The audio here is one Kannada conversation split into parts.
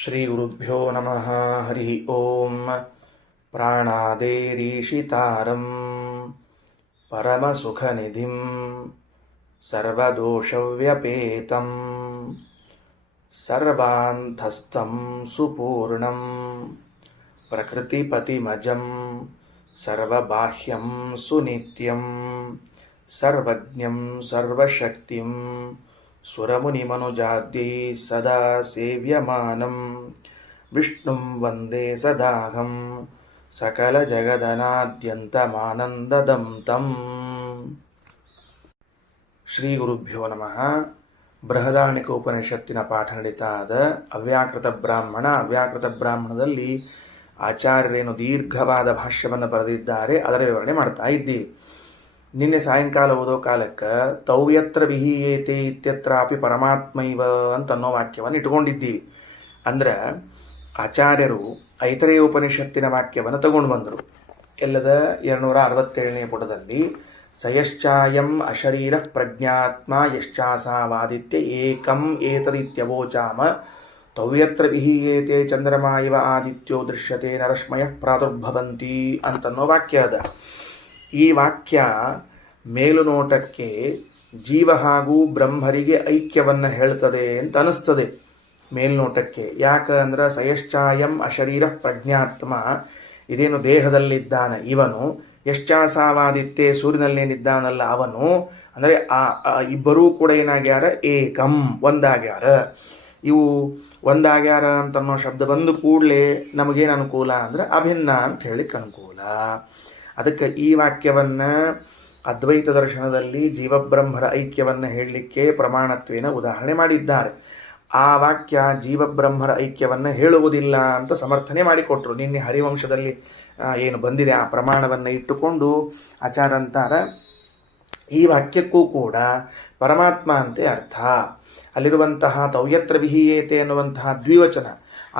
ಶ್ರೀ ಗುರುಭ್ಯೋ ನಮಃ. ಹರಿ ಓಂ. ಪ್ರಾಣಾದೇರೀಶಿತಾರಂ ಪರಮಸುಖನಿಧಿಂ ಸರ್ವದೋಷವ್ಯಪೇತಂ ಸರ್ವಾಂತಸ್ಥಂ ಸುಪೂರ್ಣಂ ಪ್ರಕೃತಿಪತಿಮಜಂ ಸರ್ವಬಾಹ್ಯಂ ಸುನಿತ್ಯಂ ಸರ್ವಜ್ಞಂ ಸರ್ವಶಕ್ತಿಂ ಸುರಮುನಿಮನುಜಾದ್ಯೈ ಸದಾ ಸೇವ್ಯಮಾನಂ ವಿಷ್ಣುಂ ವಂದೇ ಸದಾಹಂ ಸಕಲಜಗದನಾದ್ಯಂತಮಾನಂದದಂ ತಂ. ಶ್ರೀ ಗುರುಭ್ಯೋ ನಮಃ. ಬೃಹದಾರಣ್ಯಕ ಉಪನಿಷತ್ತಿನ ಪಾಠ ನಡೀತಾ ಇದ್ದ ಅವ್ಯಾಕೃತ ಬ್ರಾಹ್ಮಣದಲ್ಲಿ ಆಚಾರ್ಯರೇನು ದೀರ್ಘವಾದ ಭಾಷ್ಯವನ್ನು ಬರೆದಿದ್ದಾರೆ, ಅದರ ವಿವರಣೆ ಮಾಡ್ತಾ ಇದ್ದೀವಿ. ನಿನ್ನೆ ಸಾಯಂಕಾಲ ಓದೋ ಕಾಲಕ್ಕೆ ತೌಯತ್ರ ವಿಹೀಯೇತೆ ಇತ್ಯತ್ರಾಪಿ ಪರಮಾತ್ಮೈವ ಅಂತ ಅನ್ನೋ ವಾಕ್ಯವನ್ನು ಇಟ್ಕೊಂಡಿದ್ದೀವಿ. ಅಂದ್ರೆ ಆಚಾರ್ಯರು ಐತರೇಯ ಉಪನಿಷತ್ತಿನ ವಾಕ್ಯವನ್ನು ತಗೊಂಡು ಬಂದರು. ಎಲ್ಲದ 267ನೇ ಪುಟದಲ್ಲಿ ಸಯಶ್ಚಾಯಂ ಅಶರೀರ ಪ್ರಜ್ಞಾತ್ಮ ಯಶ್ಚಾಸಾವಾದಿತ್ಯ ಏಕಂ ಏತದಿತ್ಯವೋಚಾಮ ತೌಯತ್ರ ವಿಹೀಯೇತೆ ಚಂದ್ರಮಾ ಇವ ಆದಿತ್ಯೋ ದೃಶ್ಯತೆ ನರಶ್ಮಯ ಪ್ರಾದುರ್ಭವಂತಿ ಅಂತನ್ನೋ ವಾಕ್ಯ ಅದ. ಈ ವಾಕ್ಯ ಮೇಲುನೋಟಕ್ಕೆ ಜೀವ ಹಾಗೂ ಬ್ರಹ್ಮರಿಗೆ ಐಕ್ಯವನ್ನು ಹೇಳ್ತದೆ ಅಂತ ಅನಿಸ್ತದೆ ಮೇಲ್ನೋಟಕ್ಕೆ. ಯಾಕಂದ್ರೆ ಸಯಶ್ಚಾಯಂ ಅಶರೀರ ಪ್ರಜ್ಞಾತ್ಮ, ಇದೇನು ದೇಹದಲ್ಲಿದ್ದಾನೆ ಇವನು, ಯಶ್ಚಾಸಾವಾದಿತ್ಯ ಸೂರ್ಯನಲ್ಲೇನಿದ್ದಾನಲ್ಲ ಅವನು, ಅಂದರೆ ಆ ಇಬ್ಬರೂ ಕೂಡ ಏನಾಗ್ಯಾರ, ಏಕಂ ಒಂದಾಗ್ಯಾರ. ಇವು ಒಂದಾಗ್ಯಾರ ಅಂತನ್ನೋ ಶಬ್ದ ಬಂದು ಕೂಡಲೇ ನಮಗೇನು ಅನುಕೂಲ ಅಂದ್ರೆ ಅಭಿನ್ನ ಅಂತ ಹೇಳಿಕ್ಕೆ ಅನುಕೂಲ. ಅದಕ್ಕೆ ಈ ವಾಕ್ಯವನ್ನು ಅದ್ವೈತ ದರ್ಶನದಲ್ಲಿ ಜೀವಬ್ರಹ್ಮರ ಐಕ್ಯವನ್ನು ಹೇಳಲಿಕ್ಕೆ ಪ್ರಮಾಣತ್ವೇನ ಉದಾಹರಣೆ ಮಾಡಿದ್ದಾರೆ. ಆ ವಾಕ್ಯ ಜೀವಬ್ರಹ್ಮರ ಐಕ್ಯವನ್ನು ಹೇಳುವುದಿಲ್ಲ ಅಂತ ಸಮರ್ಥನೆ ಮಾಡಿಕೊಟ್ರು. ನಿನ್ನೆ ಹರಿವಂಶದಲ್ಲಿ ಏನು ಬಂದಿದೆ ಆ ಪ್ರಮಾಣವನ್ನು ಇಟ್ಟುಕೊಂಡು ಆಚಾರ ಅಂತಾರ ಈ ವಾಕ್ಯಕ್ಕೂ ಕೂಡ ಪರಮಾತ್ಮ ಅಂತೆ ಅರ್ಥ. ಅಲ್ಲಿರುವಂತಹ ತೌಯತ್ರ ವಿಹೀಯೇತೆ ಅನ್ನುವಂತಹ ದ್ವಿವಚನ,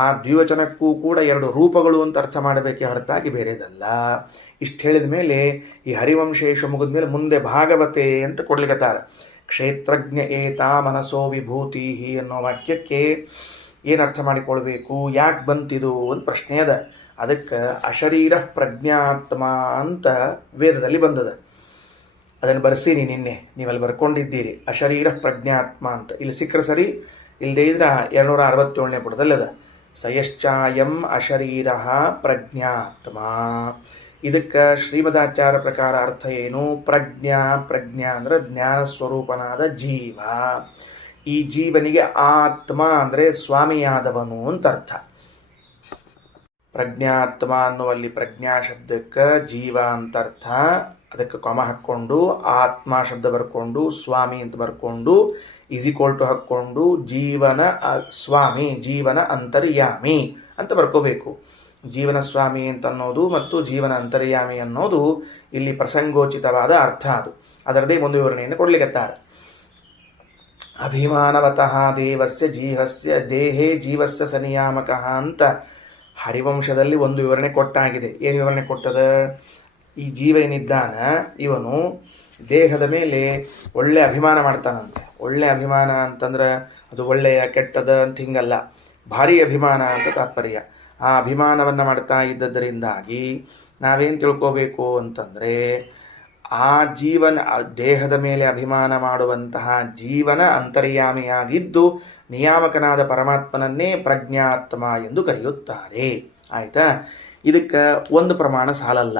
ಆ ದ್ವಿವಚನಕ್ಕೂ ಕೂಡ 2 ರೂಪಗಳು ಅಂತ ಅರ್ಥ ಮಾಡಬೇಕೆ ಹೊರತಾಗಿ ಬೇರೆದಲ್ಲ. ಇಷ್ಟು ಹೇಳಿದ ಮೇಲೆ ಈ ಹರಿವಂಶೇಶ ಮುಗಿದ ಮೇಲೆ ಮುಂದೆ ಭಾಗವತೆ ಅಂತ ಕೊಡ್ಲಿಕ್ಕತ್ತಾರೆ. ಕ್ಷೇತ್ರಜ್ಞ ಏತಾ ಮನಸೋ ವಿಭೂತಿ ಅನ್ನೋ ವಾಕ್ಯಕ್ಕೆ ಏನು ಅರ್ಥ ಮಾಡಿಕೊಳ್ಬೇಕು, ಯಾಕೆ ಬಂತಿದು ಅಂತ ಪ್ರಶ್ನೆ ಅದ. ಅದಕ್ಕೆ ಅಶರೀರ ಪ್ರಜ್ಞಾತ್ಮ ಅಂತ ವೇದದಲ್ಲಿ ಬಂದದ. ಅದನ್ನು ಬರ್ಸೀನಿ ನಿನ್ನೆ, ನೀವಲ್ಲಿ ಬರ್ಕೊಂಡಿದ್ದೀರಿ. ಅಶರೀರ ಪ್ರಜ್ಞಾತ್ಮ ಅಂತ ಇಲ್ಲಿ ಸಿಕ್ಕರೆ ಸರಿ, ಇಲ್ಲದೇ ಇದ್ರೆ 267ನೇ ಪುಟದಲ್ಲಿ ಅದ. ಸಯಶ್ಚಾಯಂ ಅಶರೀರ ಪ್ರಜ್ಞಾತ್ಮ. ಇದಕ್ಕೆ ಶ್ರೀಮದಾಚಾರ ಪ್ರಕಾರ ಅರ್ಥ ಏನು? ಪ್ರಜ್ಞಾ ಅಂದ್ರೆ ಜ್ಞಾನ ಸ್ವರೂಪನಾದ ಜೀವ. ಈ ಜೀವನಿಗೆ ಆತ್ಮ ಅಂದರೆ ಸ್ವಾಮಿಯಾದವನು ಅಂತ ಅರ್ಥ. ಪ್ರಜ್ಞಾತ್ಮ ಅನ್ನುವಲ್ಲಿ ಪ್ರಜ್ಞಾ ಶಬ್ದಕ್ಕೆ ಜೀವ ಅಂತ ಅರ್ಥ. ಅದಕ್ಕೆ ಕೊಮ ಹಾಕ್ಕೊಂಡು ಆತ್ಮ ಶಬ್ದ ಬರ್ಕೊಂಡು ಸ್ವಾಮಿ ಅಂತ ಬರ್ಕೊಂಡು ಟು ಹಾಕ್ಕೊಂಡು ಜೀವನ ಸ್ವಾಮಿ, ಜೀವನ ಅಂತರ್ಯಾಮಿ ಅಂತ ಬರ್ಕೋಬೇಕು. ಜೀವನ ಸ್ವಾಮಿ ಅಂತ ಅನ್ನೋದು ಮತ್ತು ಜೀವನ ಅಂತರ್ಯಾಮಿ ಅನ್ನೋದು ಇಲ್ಲಿ ಪ್ರಸಂಗೋಚಿತವಾದ ಅರ್ಥ. ಅದರದೇ ಒಂದು ವಿವರಣೆಯನ್ನು ಕೊಡ್ಲಿಕ್ಕತ್ತಾರೆ. ಅಭಿಮಾನವತಃ ದೇಹೇ ಜೀವಸ್ಯ ಸನಿಯಾಮಕ ಅಂತ ಹರಿವಂಶದಲ್ಲಿ ಒಂದು ವಿವರಣೆ ಕೊಟ್ಟಾಗಿದೆ. ಏನು ವಿವರಣೆ ಕೊಟ್ಟದ? ಈ ಜೀವ ಏನಿದ್ದಾನ ಇವನು ದೇಹದ ಮೇಲೆ ಒಳ್ಳೆ ಅಭಿಮಾನ ಮಾಡ್ತಾನಂತೆ. ಒಳ್ಳೆ ಅಭಿಮಾನ ಅಂತಂದ್ರೆ ಅದು ಒಳ್ಳೆಯ ಕೆಟ್ಟದ ಅಂತ ಹಿಂಗಲ್ಲ, ಭಾರಿ ಅಭಿಮಾನ ಅಂತ ತಾತ್ಪರ್ಯ. ಆ ಅಭಿಮಾನವನ್ನು ಮಾಡ್ತಾ ಇದ್ದದರಿಂದಾಗಿ ನಾವೇನು ತಿಳ್ಕೋಬೇಕು ಅಂತಂದರೆ, ಆ ದೇಹದ ಮೇಲೆ ಅಭಿಮಾನ ಮಾಡುವಂತಹ ಜೀವನ ಅಂತರ್ಯಾಮಿಯಾಗಿದ್ದು ನಿಯಾಮಕನಾದ ಪರಮಾತ್ಮನನ್ನೇ ಪ್ರಜ್ಞಾತ್ಮ ಎಂದು ಕರೆಯುತ್ತಾರೆ. ಆಯಿತಾ? ಇದಕ್ಕೆ ಒಂದು ಪ್ರಮಾಣ ಸಾಲಲ್ಲ.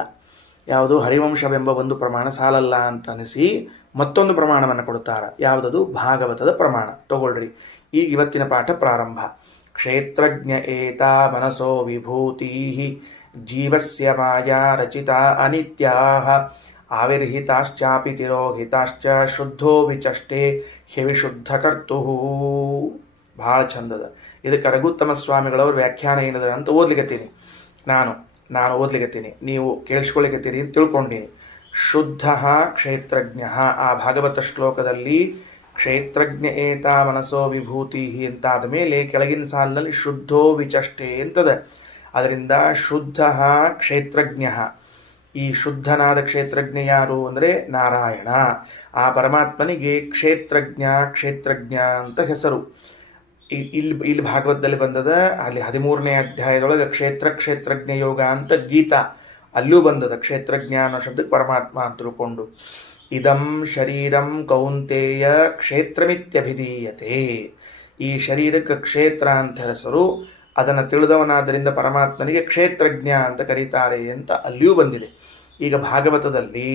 ಯಾವುದು? ಹರಿವಂಶವೆಂಬ ಒಂದು ಪ್ರಮಾಣ ಸಾಲಲ್ಲ ಅಂತ ಅನಿಸಿ ಮತ್ತೊಂದು ಪ್ರಮಾಣವನ್ನು ಕೊಡುತ್ತಾರೆ. ಯಾವುದದು? ಭಾಗವತದ ಪ್ರಮಾಣ. ತಗೊಳ್ರಿ, ಈಗ ಇವತ್ತಿನ ಪಾಠ ಪ್ರಾರಂಭ. ಕ್ಷೇತ್ರಜ್ಞ ಏತಾ ಮನಸೋ ವಿಭೂತಿ ಜೀವಸ್ಯ ಮಾಯಾ ರಚಿತ ಅನಿತ್ಯಾ ಆವಿರ್ಹಿತಾಶ್ಚಾಪಿ ತಿರೋಹಿತಾಶ್ಚ ಶುದ್ಧೋ ವಿಚಷ್ಟೇ ಹ್ಯವಿಶುದ್ಧ ಕರ್ತು. ಭಾಳ ಚಂದದ. ಇದಕ್ಕೆ ರಘುತ್ತಮ ಸ್ವಾಮಿಗಳವ್ರ ವ್ಯಾಖ್ಯಾನ ಏನದ ಅಂತ ಓದ್ಲಿಕ್ಕತ್ತೀನಿ. ನಾನು ಓದ್ಲಿಕ್ಕತ್ತೀನಿ, ನೀವು ಕೇಳಿಸ್ಕೊಳ್ಲಿಕ್ಕತ್ತೀರಿ ಅಂತ ತಿಳ್ಕೊಂಡೀನಿ. ಶುದ್ಧ ಕ್ಷೇತ್ರಜ್ಞ, ಆ ಭಾಗವತ ಶ್ಲೋಕದಲ್ಲಿ ಕ್ಷೇತ್ರಜ್ಞ ಏತಾ ಮನಸೋ ವಿಭೂತಿ ಅಂತಾದ ಮೇಲೆ ಕೆಳಗಿನ ಸಾಲಿನಲ್ಲಿ ಶುದ್ಧೋ ವಿಚಷ್ಟೇ ಅಂತದ. ಅದರಿಂದ ಶುದ್ಧ ಕ್ಷೇತ್ರಜ್ಞ. ಈ ಶುದ್ಧನಾದ ಕ್ಷೇತ್ರಜ್ಞ ಯಾರು ಅಂದರೆ ನಾರಾಯಣ. ಆ ಪರಮಾತ್ಮನಿಗೆ ಕ್ಷೇತ್ರಜ್ಞ ಅಂತ ಹೆಸರು. ಇಲ್ಲಿ ಭಾಗವತದಲ್ಲಿ ಬಂದದ. ಅಲ್ಲಿ 13ನೇ ಅಧ್ಯಾಯದೊಳಗೆ ಕ್ಷೇತ್ರಜ್ಞ ಯೋಗ ಅಂತ ಗೀತಾ ಅಲ್ಲೂ ಬಂದದ. ಕ್ಷೇತ್ರಜ್ಞ ಅನ್ನೋ ಶಬ್ದಕ್ಕೆ ಪರಮಾತ್ಮ ಅಂತ ತಿಳ್ಕೊಂಡು, ಇದಂ ಶರೀರಂ ಕೌಂತೇಯ ಕ್ಷೇತ್ರಮಿತ್ಯಭಿಧೀಯತೆ. ಈ ಶರೀರಕ್ಕೆ ಕ್ಷೇತ್ರ ಅಂತ ಹೆಸರು. ಅದನ್ನು ತಿಳಿದವನಾದ್ದರಿಂದ ಪರಮಾತ್ಮನಿಗೆ ಕ್ಷೇತ್ರಜ್ಞ ಅಂತ ಕರೀತಾರೆ ಅಂತ ಅಲ್ಲಿಯೂ ಬಂದಿದೆ. ಈಗ ಭಾಗವತದಲ್ಲಿ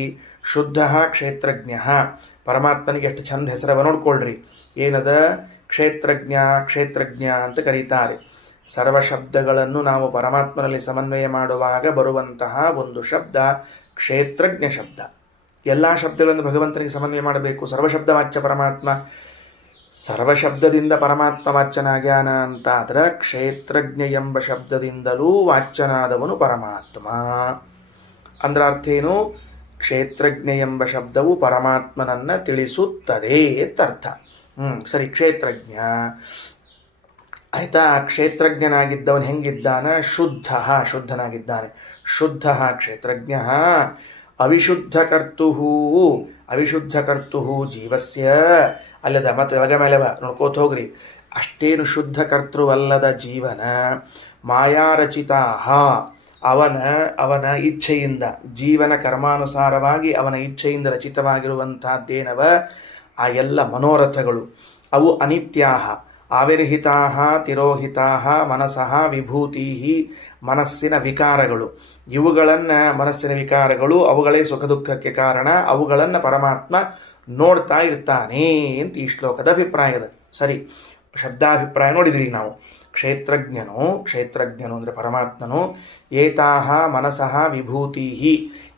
ಶುದ್ಧ ಕ್ಷೇತ್ರಜ್ಞ, ಪರಮಾತ್ಮನಿಗೆ ಎಷ್ಟು ಚಂದ ಹೆಸರವ ನೋಡ್ಕೊಳ್ರಿ. ಏನದ? ಕ್ಷೇತ್ರಜ್ಞ ಅಂತ ಕರೀತಾರೆ. ಸರ್ವ ಶಬ್ದಗಳನ್ನು ನಾವು ಪರಮಾತ್ಮನಲ್ಲಿ ಸಮನ್ವಯ ಮಾಡುವಾಗ ಬರುವಂತಹ ಒಂದು ಶಬ್ದ ಕ್ಷೇತ್ರಜ್ಞ ಶಬ್ದ. ಎಲ್ಲ ಶಬ್ದಗಳನ್ನು ಭಗವಂತನಿಗೆ ಸಮನ್ವಯ ಮಾಡಬೇಕು. ಸರ್ವಶಬ್ದ ವಾಚ್ಯ ಪರಮಾತ್ಮ, ಸರ್ವಶಬ್ದದಿಂದ ಪರಮಾತ್ಮ ವಾಚ್ಯನಾಗ್ಯಾನ ಅಂತ ಆದ್ರೆ ಕ್ಷೇತ್ರಜ್ಞ ಎಂಬ ಶಬ್ದದಿಂದಲೂ ವಾಚ್ಯನಾದವನು ಪರಮಾತ್ಮ. ಅಂದ್ರ ಅರ್ಥ ಏನು? ಕ್ಷೇತ್ರಜ್ಞ ಎಂಬ ಶಬ್ದವು ಪರಮಾತ್ಮನನ್ನ ತಿಳಿಸುತ್ತದೆ ಅಂತ ಅರ್ಥ. ಸರಿ, ಕ್ಷೇತ್ರಜ್ಞ ಆಯ್ತಾ. ಕ್ಷೇತ್ರಜ್ಞನಾಗಿದ್ದವನು ಹೆಂಗಿದ್ದಾನ? ಶುದ್ಧನಾಗಿದ್ದಾನೆ. ಶುದ್ಧ ಕ್ಷೇತ್ರಜ್ಞ. ಅವಿಶುದ್ಧ ಕರ್ತು ಜೀವಸ್ಯ. ಅಲ್ಲದ ಮತ್ತೆ ಒಳಗ ಮೇಲೆ ನೋಡ್ಕೋತ ಹೋಗ್ರಿ. ಅಷ್ಟೇನು ಶುದ್ಧ ಕರ್ತೃವಲ್ಲದ ಜೀವನ ಮಾಯಾರಚಿತಾ, ಅವನ ಇಚ್ಛೆಯಿಂದ, ಜೀವನ ಕರ್ಮಾನುಸಾರವಾಗಿ ಅವನ ಇಚ್ಛೆಯಿಂದ ರಚಿತವಾಗಿರುವಂತಹದ್ದೇನವ ಆ ಎಲ್ಲ ಮನೋರಥಗಳು ಅವು ಅನಿತ್ಯಾ, ಆವಿರ್ಹಿತಾ, ತಿರೋಹಿತಾ, ಮನಸಃ ವಿಭೂತಿ, ಮನಸ್ಸಿನ ವಿಕಾರಗಳು. ಮನಸ್ಸಿನ ವಿಕಾರಗಳು ಅವುಗಳೇ ಸುಖ ದುಃಖಕ್ಕೆ ಕಾರಣ. ಅವುಗಳನ್ನು ಪರಮಾತ್ಮ ನೋಡ್ತಾ ಇರ್ತಾನೆ ಅಂತ ಈ ಶ್ಲೋಕದ ಅಭಿಪ್ರಾಯದ. ಸರಿ, ಶಬ್ದಾಭಿಪ್ರಾಯ ನೋಡಿದ್ರಿ ನಾವು. ಕ್ಷೇತ್ರಜ್ಞನು ಅಂದರೆ ಪರಮಾತ್ಮನು. ಏತಾಹ ಮನಸಃ ವಿಭೂತಿ,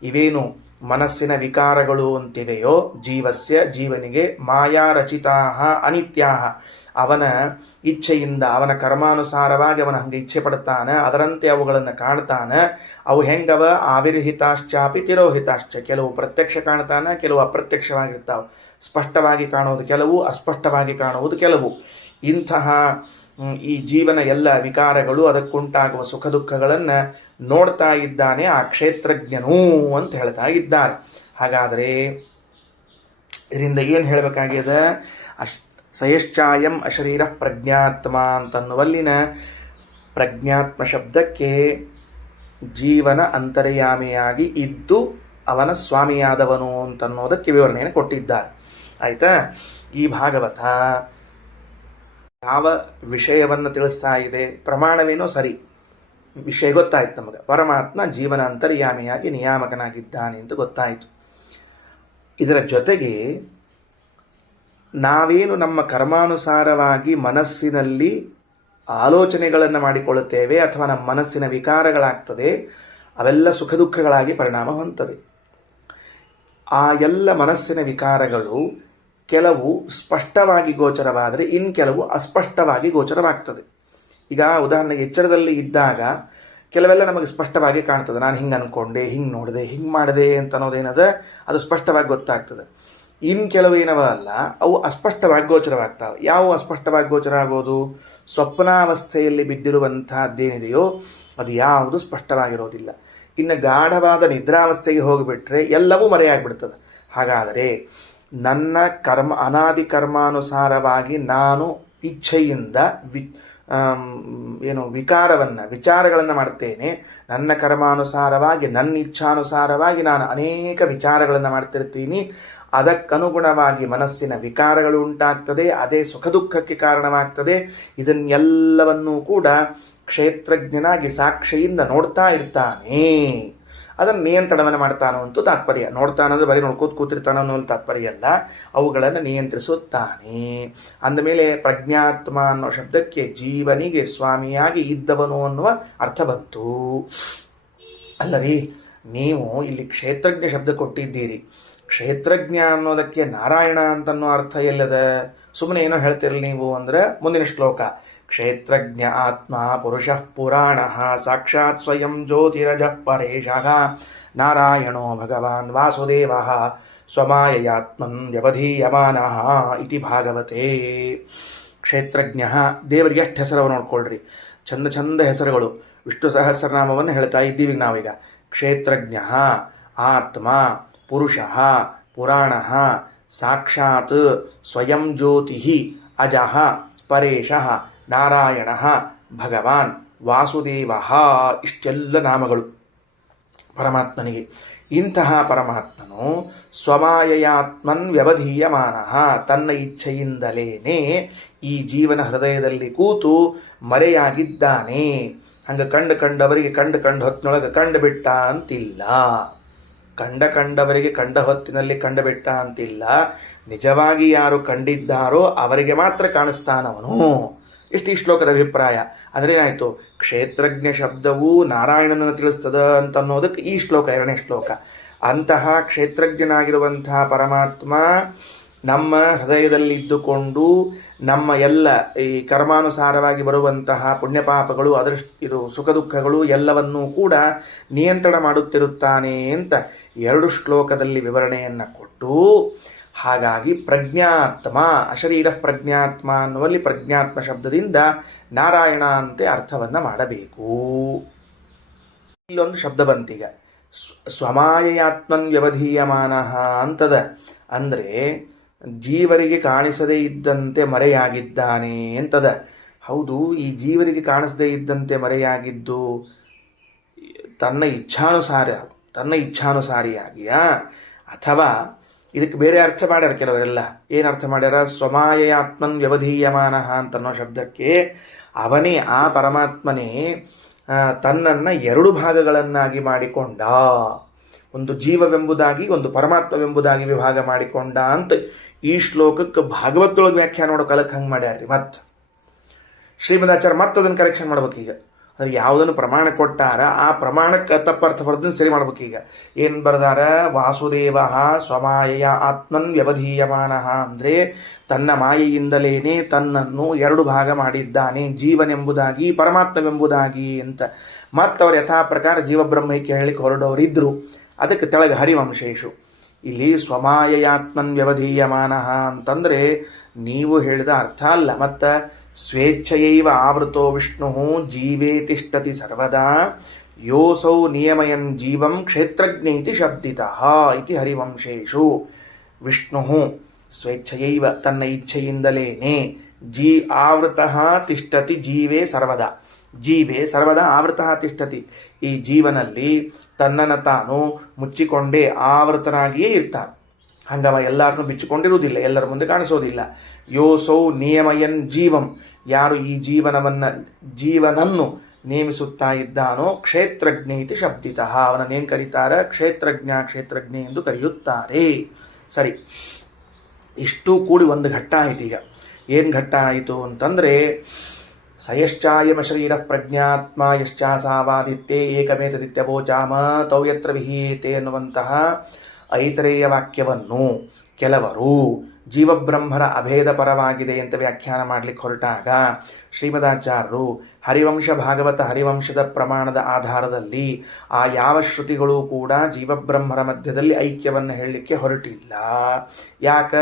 ಇವೇನು ಮನಸ್ಸಿನ ವಿಕಾರಗಳು ಅಂತಿವೆಯೋ ಜೀವನಿಗೆ, ಮಾಯಾರಚಿತಾ ಅನಿತ್ಯಾ, ಅವನ ಇಚ್ಛೆಯಿಂದ ಅವನ ಕರ್ಮಾನುಸಾರವಾಗಿ ಅವನ ಹಂಗೆ ಇಚ್ಛೆ ಪಡ್ತಾನೆ, ಅದರಂತೆ ಅವುಗಳನ್ನು ಕಾಣ್ತಾನೆ. ಅವು ಹೆಂಗವ? ಆವಿರ್ಹಿತಾಶ್ಚಾಪಿ ತಿರೋಹಿತಾಶ್ಚ. ಕೆಲವು ಪ್ರತ್ಯಕ್ಷ ಕಾಣ್ತಾನೆ, ಕೆಲವು ಅಪ್ರತ್ಯಕ್ಷವಾಗಿರ್ತಾವೆ. ಸ್ಪಷ್ಟವಾಗಿ ಕಾಣುವುದು ಕೆಲವು, ಅಸ್ಪಷ್ಟವಾಗಿ ಕಾಣುವುದು ಕೆಲವು. ಇಂತಹ ಈ ಜೀವನ ಎಲ್ಲ ವಿಕಾರಗಳು, ಅದಕ್ಕುಂಟಾಗುವ ಸುಖ ದುಃಖಗಳನ್ನು ನೋಡ್ತಾ ಇದ್ದಾನೆ ಆ ಕ್ಷೇತ್ರಜ್ಞನು ಅಂತ ಹೇಳ್ತಾ ಇದ್ದಾರೆ. ಹಾಗಾದರೆ ಇದರಿಂದ ಏನು ಹೇಳಬೇಕಾಗಿದೆ? ಸಯಶ್ಚಾಯಂ ಅಶರೀರ ಪ್ರಜ್ಞಾತ್ಮ ಅಂತನ್ನುವಲ್ಲಿನ ಪ್ರಜ್ಞಾತ್ಮ ಶಬ್ದಕ್ಕೆ ಜೀವನ ಅಂತರ್ಯಾಮಿಯಾಗಿ ಇದ್ದು ಅವನ ಸ್ವಾಮಿಯಾದವನು ಅಂತನ್ನೋದಕ್ಕೆ ವಿವರಣೆಯನ್ನು ಕೊಟ್ಟಿದ್ದಾರೆ. ಆಯಿತಾ? ಈ ಭಾಗವತ ಯಾವ ವಿಷಯವನ್ನು ತಿಳಿಸ್ತಾ ಇದೆ? ಪ್ರಮಾಣವೇನೋ ಸರಿ, ವಿಷಯ ಗೊತ್ತಾಯ್ತು ನಮಗೆ. ಪರಮಾತ್ಮ ಜೀವನ ಅಂತರ್ಯಾಮಿಯಾಗಿ ನಿಯಾಮಕನಾಗಿದ್ದಾನೆ ಅಂತ ಗೊತ್ತಾಯಿತು. ಇದರ ಜೊತೆಗೆ ನಾವೇನು ನಮ್ಮ ಕರ್ಮಾನುಸಾರವಾಗಿ ಮನಸ್ಸಿನಲ್ಲಿ ಆಲೋಚನೆಗಳನ್ನು ಮಾಡಿಕೊಳ್ಳುತ್ತೇವೆ ಅಥವಾ ನಮ್ಮ ಮನಸ್ಸಿನ ವಿಕಾರಗಳಾಗ್ತದೆ, ಅವೆಲ್ಲ ಸುಖ ದುಃಖಗಳಾಗಿ ಪರಿಣಾಮ ಹೊಂದುತ್ತದೆ. ಆ ಎಲ್ಲ ಮನಸ್ಸಿನ ವಿಕಾರಗಳು ಕೆಲವು ಸ್ಪಷ್ಟವಾಗಿ ಗೋಚರವಾದರೆ ಇನ್ನು ಕೆಲವು ಅಸ್ಪಷ್ಟವಾಗಿ ಗೋಚರವಾಗ್ತದೆ. ಈಗ ಉದಾಹರಣೆಗೆ ಎಚ್ಚರದಲ್ಲಿ ಇದ್ದಾಗ ಕೆಲವೆಲ್ಲ ನಮಗೆ ಸ್ಪಷ್ಟವಾಗಿ ಕಾಣ್ತದೆ. ನಾನು ಹಿಂಗೆ ಅನ್ಕೊಂಡೆ, ಹಿಂಗೆ ನೋಡಿದೆ, ಹಿಂಗೆ ಮಾಡಿದೆ ಅಂತ ಅನ್ನೋದೇನದ ಅದು ಸ್ಪಷ್ಟವಾಗಿ ಗೊತ್ತಾಗ್ತದೆ. ಇನ್ನು ಕೆಲವು ಏನವ ಅಲ್ಲ, ಅವು ಅಸ್ಪಷ್ಟವಾಗಿ ಗೋಚರವಾಗ್ತವೆ. ಯಾವ ಅಸ್ಪಷ್ಟವಾಗಿ ಗೋಚರ ಆಗೋದು? ಸ್ವಪ್ನಾವಸ್ಥೆಯಲ್ಲಿ ಬಿದ್ದಿರುವಂತಹದ್ದೇನಿದೆಯೋ ಅದು ಯಾವುದು ಸ್ಪಷ್ಟವಾಗಿರೋದಿಲ್ಲ. ಇನ್ನು ಗಾಢವಾದ ನಿದ್ರಾವಸ್ಥೆಗೆ ಹೋಗಿಬಿಟ್ರೆ ಎಲ್ಲವೂ ಮರೆಯಾಗ್ಬಿಡ್ತದೆ. ಹಾಗಾದರೆ ನನ್ನ ಅನಾದಿ ಕರ್ಮಾನುಸಾರವಾಗಿ ನಾನು ಇಚ್ಛೆಯಿಂದ ವಿಚಾರಗಳನ್ನು ಮಾಡ್ತೇನೆ. ನನ್ನ ಕರ್ಮಾನುಸಾರವಾಗಿ, ನನ್ನ ಇಚ್ಛಾನುಸಾರವಾಗಿ ನಾನು ಅನೇಕ ವಿಚಾರಗಳನ್ನು ಮಾಡ್ತಿರ್ತೀನಿ. ಅದಕ್ಕನುಗುಣವಾಗಿ ಮನಸ್ಸಿನ ವಿಕಾರಗಳು ಉಂಟಾಗ್ತದೆ. ಅದೇ ಸುಖ ದುಃಖಕ್ಕೆ ಕಾರಣವಾಗ್ತದೆ. ಇದನ್ನೆಲ್ಲವನ್ನೂ ಕೂಡ ಕ್ಷೇತ್ರಜ್ಞನಾಗಿ ಸಾಕ್ಷಿಯಿಂದ ನೋಡ್ತಾ ಇರ್ತಾನೆ. ಅದನ್ನು ನಿಯಂತ್ರಣವನ್ನು ಮಾಡ್ತಾನೋ ಅಂತೂ ತಾತ್ಪರ್ಯ. ನೋಡ್ತಾನಂದ್ರೆ ಬರೀ ನೋಡ್ಕೋತ ಕೂತಿರ್ತಾನೋ ಅನ್ನೋ ತಾತ್ಪರ್ಯ ಅಲ್ಲ, ಅವುಗಳನ್ನು ನಿಯಂತ್ರಿಸುತ್ತಾನೆ. ಅಂದಮೇಲೆ ಪ್ರಜ್ಞಾತ್ಮ ಅನ್ನೋ ಶಬ್ದಕ್ಕೆ ಜೀವನಿಗೆ ಸ್ವಾಮಿಯಾಗಿ ಇದ್ದವನು ಅನ್ನುವ ಅರ್ಥ ಬಂತು. ಅಲ್ಲರಿ, ನೀವು ಇಲ್ಲಿ ಕ್ಷೇತ್ರಜ್ಞ ಶಬ್ದ ಕೊಟ್ಟಿದ್ದೀರಿ. ಕ್ಷೇತ್ರಜ್ಞ ಅನ್ನೋದಕ್ಕೆ ನಾರಾಯಣ ಅಂತನ್ನೋ ಅರ್ಥ ಎಲ್ಲದ? ಸುಮ್ಮನೆ ಏನೋ ಹೇಳ್ತಿರಲಿ ನೀವು ಅಂದರೆ ಮುಂದಿನ ಶ್ಲೋಕ. ಕ್ಷೇತ್ರಜ್ಞ ಆತ್ಮ ಪುರುಷಃ ಪುರಾಣ ಸಾಕ್ಷಾತ್ ಸ್ವಯಂ ಜ್ಯೋತಿರಜಃ ಪರೇಶಃ ನಾರಾಯಣೋ ಭಗವಾನ್ ವಾಸುದೇವ ಸ್ವಮಾಯಯಾತ್ಮನ್ ವ್ಯವಧೀಯಮಾನಃ ಇತಿ ಭಾಗವತೆ. ಕ್ಷೇತ್ರಜ್ಞ, ದೇವರಿಗೆ ಎಷ್ಟು ಹೆಸರವ ನೋಡ್ಕೊಳ್ರಿ. ಚಂದ ಚಂದ ಹೆಸರುಗಳು. ವಿಷ್ಣು ಸಹಸ್ರನಾಮವನ್ನು ಹೇಳ್ತಾ ಇದ್ದೀವಿ ನಾವೀಗ. ಕ್ಷೇತ್ರಜ್ಞ, ಆತ್ಮ, ಪುರುಷಃ, ಪುರಾಣ, ಸಾಕ್ಷಾತ್, ಸ್ವಯಂ ಜ್ಯೋತಿ, ಅಜಃ, ಪರೇಶಃ, ನಾರಾಯಣ, ಭಗವಾನ್, ವಾಸುದೇವ, ಇಷ್ಟೆಲ್ಲ ನಾಮಗಳು ಪರಮಾತ್ಮನಿಗೆ. ಇಂತಹ ಪರಮಾತ್ಮನು ಸ್ವಮಾಯಯಾತ್ಮನ್ ವ್ಯವಧೀಯಮಾನ, ತನ್ನ ಇಚ್ಛೆಯಿಂದಲೇನೆ ಈ ಜೀವನ ಹೃದಯದಲ್ಲಿ ಕೂತು ಮರೆಯಾಗಿದ್ದಾನೆ. ಹಂಗೆ ಕಂಡವರಿಗೆ ಕಂಡು ಹೊತ್ತಿನೊಳಗೆ ಕಂಡುಬಿಟ್ಟ ಅಂತಿಲ್ಲ. ಕಂಡವರಿಗೆ ಕಂಡ ಹೊತ್ತಿನಲ್ಲಿ ಕಂಡುಬಿಟ್ಟ ಅಂತಿಲ್ಲ. ನಿಜವಾಗಿ ಯಾರು ಕಂಡಿದ್ದಾರೋ ಅವರಿಗೆ ಮಾತ್ರ ಕಾಣಿಸ್ತಾನವನು. ಇಷ್ಟು ಈ ಶ್ಲೋಕದ ಅಭಿಪ್ರಾಯ. ಅಂದರೆ ಏನಾಯಿತು, ಕ್ಷೇತ್ರಜ್ಞ ಶಬ್ದವು ನಾರಾಯಣನನ್ನು ತಿಳಿಸ್ತದ ಅಂತನ್ನೋದಕ್ಕೆ ಈ ಶ್ಲೋಕ, 2ನೇ ಶ್ಲೋಕ. ಅಂತಹ ಕ್ಷೇತ್ರಜ್ಞನಾಗಿರುವಂತಹ ಪರಮಾತ್ಮ ನಮ್ಮ ಹೃದಯದಲ್ಲಿದ್ದುಕೊಂಡು ನಮ್ಮ ಎಲ್ಲ ಈ ಕರ್ಮಾನುಸಾರವಾಗಿ ಬರುವಂತಹ ಪುಣ್ಯಪಾಪಗಳು, ಇದು ಸುಖ ದುಃಖಗಳು ಎಲ್ಲವನ್ನೂ ಕೂಡ ನಿಯಂತ್ರಣ ಮಾಡುತ್ತಿರುತ್ತಾನೆ ಅಂತ 2 ಶ್ಲೋಕದಲ್ಲಿ ವಿವರಣೆಯನ್ನು ಕೊಟ್ಟು, ಹಾಗಾಗಿ ಪ್ರಜ್ಞಾತ್ಮ, ಅಶರೀರ ಪ್ರಜ್ಞಾತ್ಮ ಅನ್ನುವಲ್ಲಿ ಪ್ರಜ್ಞಾತ್ಮ ಶಬ್ದದಿಂದ ನಾರಾಯಣ ಅಂತೆ ಅರ್ಥವನ್ನು ಮಾಡಬೇಕು. ಇಲ್ಲೊಂದು ಶಬ್ದ ಬಂತೀಗ, ಸ್ವಮಾಯಯಾತ್ಮನ್ ವ್ಯವಧೀಯಮಾನ ಅಂತದ. ಅಂದರೆ ಜೀವರಿಗೆ ಕಾಣಿಸದೇ ಇದ್ದಂತೆ ಮರೆಯಾಗಿದ್ದಾನೆ ಅಂತದ. ಹೌದು, ಈ ಜೀವರಿಗೆ ಕಾಣಿಸದೇ ಇದ್ದಂತೆ ಮರೆಯಾಗಿದ್ದು ತನ್ನ ಇಚ್ಛಾನುಸಾರಿಯಾಗಿಯಾ, ಅಥವಾ ಇದಕ್ಕೆ ಬೇರೆ ಅರ್ಥ ಮಾಡ್ಯಾರ ಕೆಲವರೆಲ್ಲ. ಏನು ಅರ್ಥ ಮಾಡ್ಯಾರ, ಸ್ವಮಾಯಯಾತ್ಮನ್ ವ್ಯವಧೀಯಮಾನ ಅಂತನ್ನೋ ಶಬ್ದಕ್ಕೆ ಅವನೇ, ಆ ಪರಮಾತ್ಮನೇ ತನ್ನನ್ನು 2 ಭಾಗಗಳನ್ನಾಗಿ ಮಾಡಿಕೊಂಡ. ಒಂದು ಜೀವವೆಂಬುದಾಗಿ, ಒಂದು ಪರಮಾತ್ಮವೆಂಬುದಾಗಿ ವಿಭಾಗ ಮಾಡಿಕೊಂಡ ಅಂತ ಈ ಶ್ಲೋಕಕ್ಕೆ ಭಾಗವತದೊಳಗೆ ವ್ಯಾಖ್ಯಾನ ಮಾಡೋ ಕಾಲಕ್ಕೆ ಹಂಗೆ ಮಾಡ್ಯಾರ್ರಿ. ಮತ್ತು ಶ್ರೀಮದಾಚಾರ್ಯ ಮತ್ತೆ ಅದನ್ನು ಕರೆಕ್ಷನ್ ಮಾಡ್ಬೇಕೀಗ. ಅಂದ್ರೆ ಯಾವುದನ್ನು ಪ್ರಮಾಣ ಕೊಟ್ಟಾರ ಆ ಪ್ರಮಾಣಕ್ಕೆ ತಪ್ಪರ್ಥ ಬರೋದನ್ನು ಸರಿ ಮಾಡ್ಬೇಕೀಗ. ಏನು ಬರ್ದಾರ, ವಾಸುದೇವ ಸ್ವಮಾಯೆಯ ಆತ್ಮನ್ ವ್ಯವಧೀಯಮಾನ, ಅಂದರೆ ತನ್ನ ಮಾಯೆಯಿಂದಲೇನೆ ತನ್ನನ್ನು 2 ಭಾಗ ಮಾಡಿದ್ದಾನೆ, ಜೀವನೆಂಬುದಾಗಿ ಪರಮಾತ್ಮವೆಂಬುದಾಗಿ ಅಂತ. ಮತ್ತವರು ಯಥಾ ಪ್ರಕಾರ ಜೀವಬ್ರಹ್ಮೈಕ್ಯ ಹೇಳಲಿಕ್ಕೆ ಹೊರಡವರಿದ್ದರು. ಅದಕ್ಕೆ ತೆಳಗೆ ಹರಿವಂಶೇಶು. ಇಲ್ಲಿ ಸ್ವಮಾಯಯಾತ್ಮನ್ ವ್ಯವಧೀಯಮಾನ ಅಂತಂದರೆ ನೀವು ಹೇಳಿದ ಅರ್ಥ ಅಲ್ಲ. ಮತ್ತು ಸ್ವೇಚ್ಛಯೈವ ಆವೃತೋ ವಿಷ್ಣು ಜೀವೇ ತಿಷ್ಠತಿ ಸರ್ವದಾ ಯೋಸೌ ನಿಯಮಯನ್ ಜೀವಂ ಕ್ಷೇತ್ರಜ್ಞೈತಿ ಶಬ್ದಿತಃ ಇತಿ ಹರಿವಂಶೇಶು. ವಿಷ್ಣು ಸ್ವೇಚ್ಛಯೈವ, ತನ್ನ ಇಚ್ಛೆಯಿಂದಲೇನೆ, ಆವೃತಃ ತಿಷ್ಠತಿ ಜೀವೇ ಸರ್ವದಾ, ಜೀವೇ ಸರ್ವದಾ ಆವೃತಃ ತಿಷ್ಠತಿ, ಈ ಜೀವನಲ್ಲಿ ತನ್ನನ್ನು ತಾನು ಮುಚ್ಚಿಕೊಂಡೇ ಆವೃತನಾಗಿಯೇ ಇರ್ತಾನೆ. ಹಂಗವ ಎಲ್ಲರನ್ನೂ ಬಿಚ್ಚಿಕೊಂಡಿರುವುದಿಲ್ಲ, ಎಲ್ಲರ ಮುಂದೆ ಕಾಣಿಸೋದಿಲ್ಲ. ಯೋಸೌ ನಿಯಮಯನ್ ಜೀವಂ, ಯಾರು ಈ ಜೀವನನ್ನು ನೇಮಿಸುತ್ತಾ ಇದ್ದಾನೋ ಕ್ಷೇತ್ರಜ್ಞೈತಿ ಶಬ್ದಿತಃ, ಅವನನ್ನೇನು ಕರೀತಾರೆ, ಕ್ಷೇತ್ರಜ್ಞ ಎಂದು ಕರೆಯುತ್ತಾರೆ. ಸರಿ, ಇಷ್ಟೂ ಕೂಡಿ ಒಂದು ಘಟ್ಟ ಆಯಿತು. ಈಗ ಏನು ಘಟ್ಟ ಆಯಿತು ಅಂತಂದರೆ, ಸಯಶ್ಚಾಯಮ ಶರೀರ ಪ್ರಜ್ಞಾತ್ಮ ಯಶ್ಚಾಸಾವಾದಿತ್ಯೆ ಏಕಮೇತದಿತ್ಯವೋಚಾಮ ತೌ ಯತ್ರ ವಿಹೀಯತೆ ಎನ್ನುವಂತಹ ಐತರೇಯ ವಾಕ್ಯವನ್ನು ಕೆಲವರು ಜೀವಬ್ರಹ್ಮರ ಅಭೇದ ಪರವಾಗಿದೆ ಅಂತ ವ್ಯಾಖ್ಯಾನ ಮಾಡಲಿಕ್ಕೆ ಹೊರಟಾಗ ಶ್ರೀಮದಾಚಾರ್ಯರು ಹರಿವಂಶ ಭಾಗವತ ಹರಿವಂಶದ ಪ್ರಮಾಣದ ಆಧಾರದಲ್ಲಿ ಆ ಯಾವ ಶ್ರುತಿಗಳು ಕೂಡ ಜೀವಬ್ರಹ್ಮರ ಮಧ್ಯದಲ್ಲಿ ಐಕ್ಯವನ್ನು ಹೇಳಲಿಕ್ಕೆ ಹೊರಟಿಲ್ಲ. ಯಾಕ,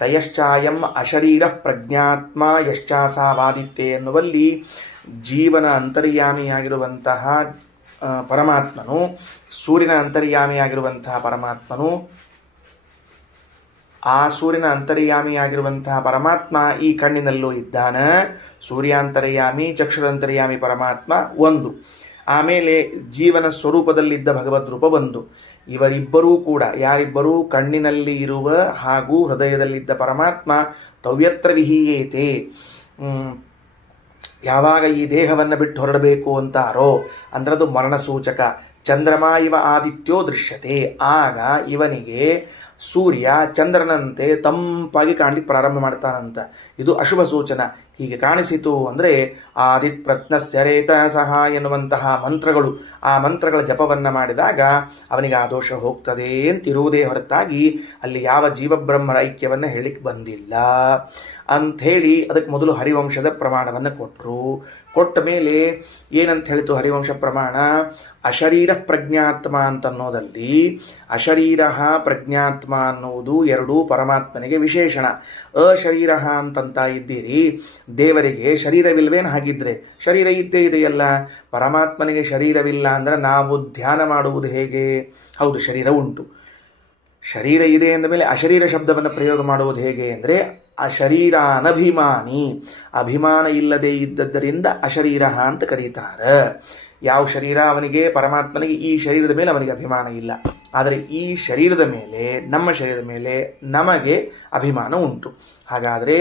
ಸಯಶ್ಚಾಯಂ ಅಶರೀರ ಪ್ರಜ್ಞಾತ್ಮ ಯಶ್ಚಾಸಾವಾದಿತ್ಯೆ ಎನ್ನುವಲ್ಲಿ ಜೀವನ ಅಂತರ್ಯಾಮಿಯಾಗಿರುವಂತಹ ಪರಮಾತ್ಮನು, ಸೂರ್ಯನ ಅಂತರ್ಯಾಮಿಯಾಗಿರುವಂತಹ ಪರಮಾತ್ಮನು, ಆ ಸೂರ್ಯನ ಅಂತರ್ಯಾಮಿಯಾಗಿರುವಂತಹ ಪರಮಾತ್ಮ ಈ ಕಣ್ಣಿನಲ್ಲೂ ಇದ್ದಾನ. ಸೂರ್ಯಾಂತರ್ಯಾಮಿ ಚಕ್ಷುರಂತರ್ಯಾಮಿ ಪರಮಾತ್ಮ ಒಂದು, ಆಮೇಲೆ ಜೀವನ ಸ್ವರೂಪದಲ್ಲಿದ್ದ ಭಗವದ್ ರೂಪ ಒಂದು. ಇವರಿಬ್ಬರೂ ಕೂಡ, ಯಾರಿಬ್ಬರೂ ಕಣ್ಣಿನಲ್ಲಿ ಇರುವ ಹಾಗೂ ಹೃದಯದಲ್ಲಿದ್ದ ಪರಮಾತ್ಮ ತವ್ಯತ್ರ ವಿಹೀಯೇತೆ, ಯಾವಾಗ ಈ ದೇಹವನ್ನು ಬಿಟ್ಟು ಹೊರಡಬೇಕು ಅಂತಾರೋ ಅಂದ್ರೆ ಅದು ಮರಣ ಸೂಚಕ. ಚಂದ್ರಮ ಇವ ಆದಿತ್ಯೋ ದೃಶ್ಯತೆ, ಆಗ ಇವನಿಗೆ ಸೂರ್ಯ ಚಂದ್ರನಂತೆ ತಂಪಾಗಿ ಕಾಣಲಿಕ್ಕೆ ಪ್ರಾರಂಭ ಮಾಡ್ತಾನಂತ. ಇದು ಅಶುಭ ಸೂಚನ. ಹೀಗೆ ಕಾಣಿಸಿತು ಅಂದರೆ ಆದಿತ್ ಪ್ರತ್ನಶ್ಚರೇತ ಸಹ ಎನ್ನುವಂತಹ ಮಂತ್ರಗಳು, ಆ ಮಂತ್ರಗಳ ಜಪವನ್ನು ಮಾಡಿದಾಗ ಅವನಿಗೆ ಆ ದೋಷ ಹೋಗ್ತದೆ ಅಂತಿರುವುದೇ ಹೊರತಾಗಿ ಅಲ್ಲಿ ಯಾವ ಜೀವಬ್ರಹ್ಮರ ಐಕ್ಯವನ್ನು ಹೇಳಿಕ್ಕೆ ಬಂದಿಲ್ಲ ಅಂಥೇಳಿ ಅದಕ್ಕೆ ಮೊದಲು ಹರಿವಂಶದ ಪ್ರಮಾಣವನ್ನು ಕೊಟ್ಟರು. ಕೊಟ್ಟ ಮೇಲೆ ಏನಂತ ಹೇಳಿತು ಹರಿವಂಶ ಪ್ರಮಾಣ, ಅಶರೀರ ಪ್ರಜ್ಞಾತ್ಮ ಅಂತನ್ನೋದಲ್ಲಿ ಅಶರೀರ ಪ್ರಜ್ಞಾತ್ಮ ಅನ್ನುವುದು ಎರಡೂ ಪರಮಾತ್ಮನಿಗೆ ವಿಶೇಷಣ. ಅಶರೀರ ಅಂತಂತ ಇದ್ದೀರಿ, ದೇವರಿಗೆ ಶರೀರವಿಲ್ವೇನು? ಹಾಗಿದ್ರೆ ಶರೀರ ಇದ್ದೇ ಇದೆಯಲ್ಲ. ಪರಮಾತ್ಮನಿಗೆ ಶರೀರವಿಲ್ಲ ಅಂದರೆ ನಾವು ಧ್ಯಾನ ಮಾಡುವುದು ಹೇಗೆ? ಹೌದು, ಶರೀರ ಉಂಟು. ಶರೀರ ಇದೆ ಅಂದ ಮೇಲೆ ಅಶರೀರ ಶಬ್ದವನ್ನು ಪ್ರಯೋಗ ಮಾಡುವುದು ಹೇಗೆ ಅಂದರೆ ಅಶರೀರಾನಭಿಮಾನಿ, ಅಭಿಮಾನ ಇಲ್ಲದೆ ಇದ್ದದ್ದರಿಂದ ಅಶರೀರ ಅಂತ ಕರೀತಾರೆ. ಯಾವ ಶರೀರ ಅವನಿಗೆ, ಪರಮಾತ್ಮನಿಗೆ ಈ ಶರೀರದ ಮೇಲೆ ಅವನಿಗೆ ಅಭಿಮಾನ ಇಲ್ಲ. ಆದರೆ ಈ ಶರೀರದ ಮೇಲೆ, ನಮ್ಮ ಶರೀರದ ಮೇಲೆ ನಮಗೆ ಅಭಿಮಾನ ಉಂಟು. ಹಾಗಾದರೆ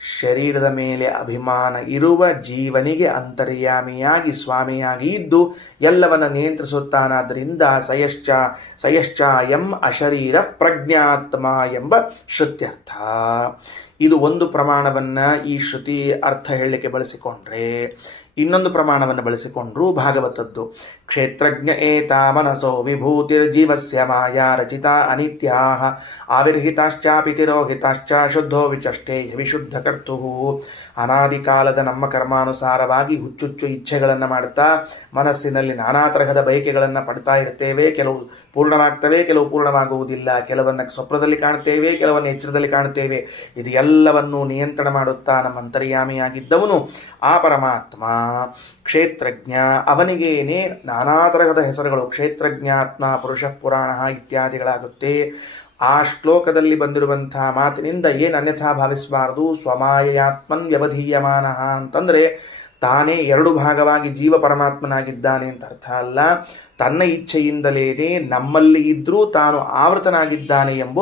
ಶರೀರದ ಮೇಲೆ ಅಭಿಮಾನ ಇರುವ ಜೀವನಿಗೆ ಅಂತರ್ಯಾಮಿಯಾಗಿ ಸ್ವಾಮಿಯಾಗಿ ಇದ್ದು ಎಲ್ಲವನ್ನ ನಿಯಂತ್ರಿಸುತ್ತಾನಾದ್ದರಿಂದ ಸಯಶ್ಚ ಎಂ ಅಶರೀರ ಪ್ರಜ್ಞಾತ್ಮ ಎಂಬ ಶ್ರುತ್ಯರ್ಥ. ಇದು ಒಂದು ಪ್ರಮಾಣವನ್ನು ಈ ಶ್ರುತಿ ಅರ್ಥ ಹೇಳಲಿಕ್ಕೆ ಬಳಸಿಕೊಂಡ್ರೆ, ಇನ್ನೊಂದು ಪ್ರಮಾಣವನ್ನು ಬಳಸಿಕೊಂಡ್ರು ಭಾಗವತದ್ದು. ಕ್ಷೇತ್ರಜ್ಞ ಏತಾ ಮನಸೋ ವಿಭೂತಿರ್ಜೀವಸ್ಯ ಮಾಯಾ ರಚಿತ ಅನಿತ್ಯಾ ಆವಿರ್ಹಿತಾಶ್ಚಾಪಿ ತಿರೋಹಿತಾಶ್ಚ ಶುದ್ಧೋ ವಿಚಷ್ಟೇ ವಿಶುದ್ಧ ಕರ್ತು. ಅನಾದಿ ಕಾಲದ ನಮ್ಮ ಕರ್ಮಾನುಸಾರವಾಗಿ ಹುಚ್ಚುಚ್ಚು ಇಚ್ಛೆಗಳನ್ನು ಮಾಡುತ್ತಾ ಮನಸ್ಸಿನಲ್ಲಿ ನಾನಾ ತರಹದ ಬಯಕೆಗಳನ್ನು ಪಡ್ತಾ ಇರ್ತೇವೆ. ಕೆಲವು ಪೂರ್ಣವಾಗ್ತವೆ, ಕೆಲವು ಪೂರ್ಣವಾಗುವುದಿಲ್ಲ. ಕೆಲವನ್ನು ಸ್ವಪ್ನದಲ್ಲಿ ಕಾಣ್ತೇವೆ, ಕೆಲವನ್ನು ಎಚ್ಚರದಲ್ಲಿ ಕಾಣ್ತೇವೆ. ಇದು ಎಲ್ಲವನ್ನೂ ನಿಯಂತ್ರಣ ಮಾಡುತ್ತಾ ನಮ್ಮ ಅಂತರ್ಯಾಮಿಯಾಗಿದ್ದವನು ಆ ಪರಮಾತ್ಮ ಕ್ಷೇತ್ರಜ್ಞ. ಅವನಿಗೇನೆ ನಾನಾ ತರಹದ ಹೆಸರುಗಳು, ಕ್ಷೇತ್ರಜ್ಞಾತ್ಮ, ಪುರುಷ ಪುರಾಣ ಇತ್ಯಾದಿಗಳಾಗುತ್ತೆ. ಆ ಶ್ಲೋಕದಲ್ಲಿ ಬಂದಿರುವಂತಹ ಮಾತಿನಿಂದ ಏನು ಅನ್ಯಥಾ ಭಾವಿಸಬಾರದು. ಸ್ವಮಾಯಾತ್ಮನ್ ವ್ಯವಧೀಯಮಾನ ಅಂತಂದರೆ ತಾನೇ ಎರಡು ಭಾಗವಾಗಿ ಜೀವ ಪರಮಾತ್ಮನಾಗಿದ್ದಾನೆ ಅಂತ ಅರ್ಥ ಅಲ್ಲ. ತನ್ನ ಇಚ್ಛೆಯಿಂದಲೇನೆ ನಮ್ಮಲ್ಲಿ ಇದ್ರೂ ತಾನು ಆವೃತನಾಗಿದ್ದಾನೆ ಎಂಬ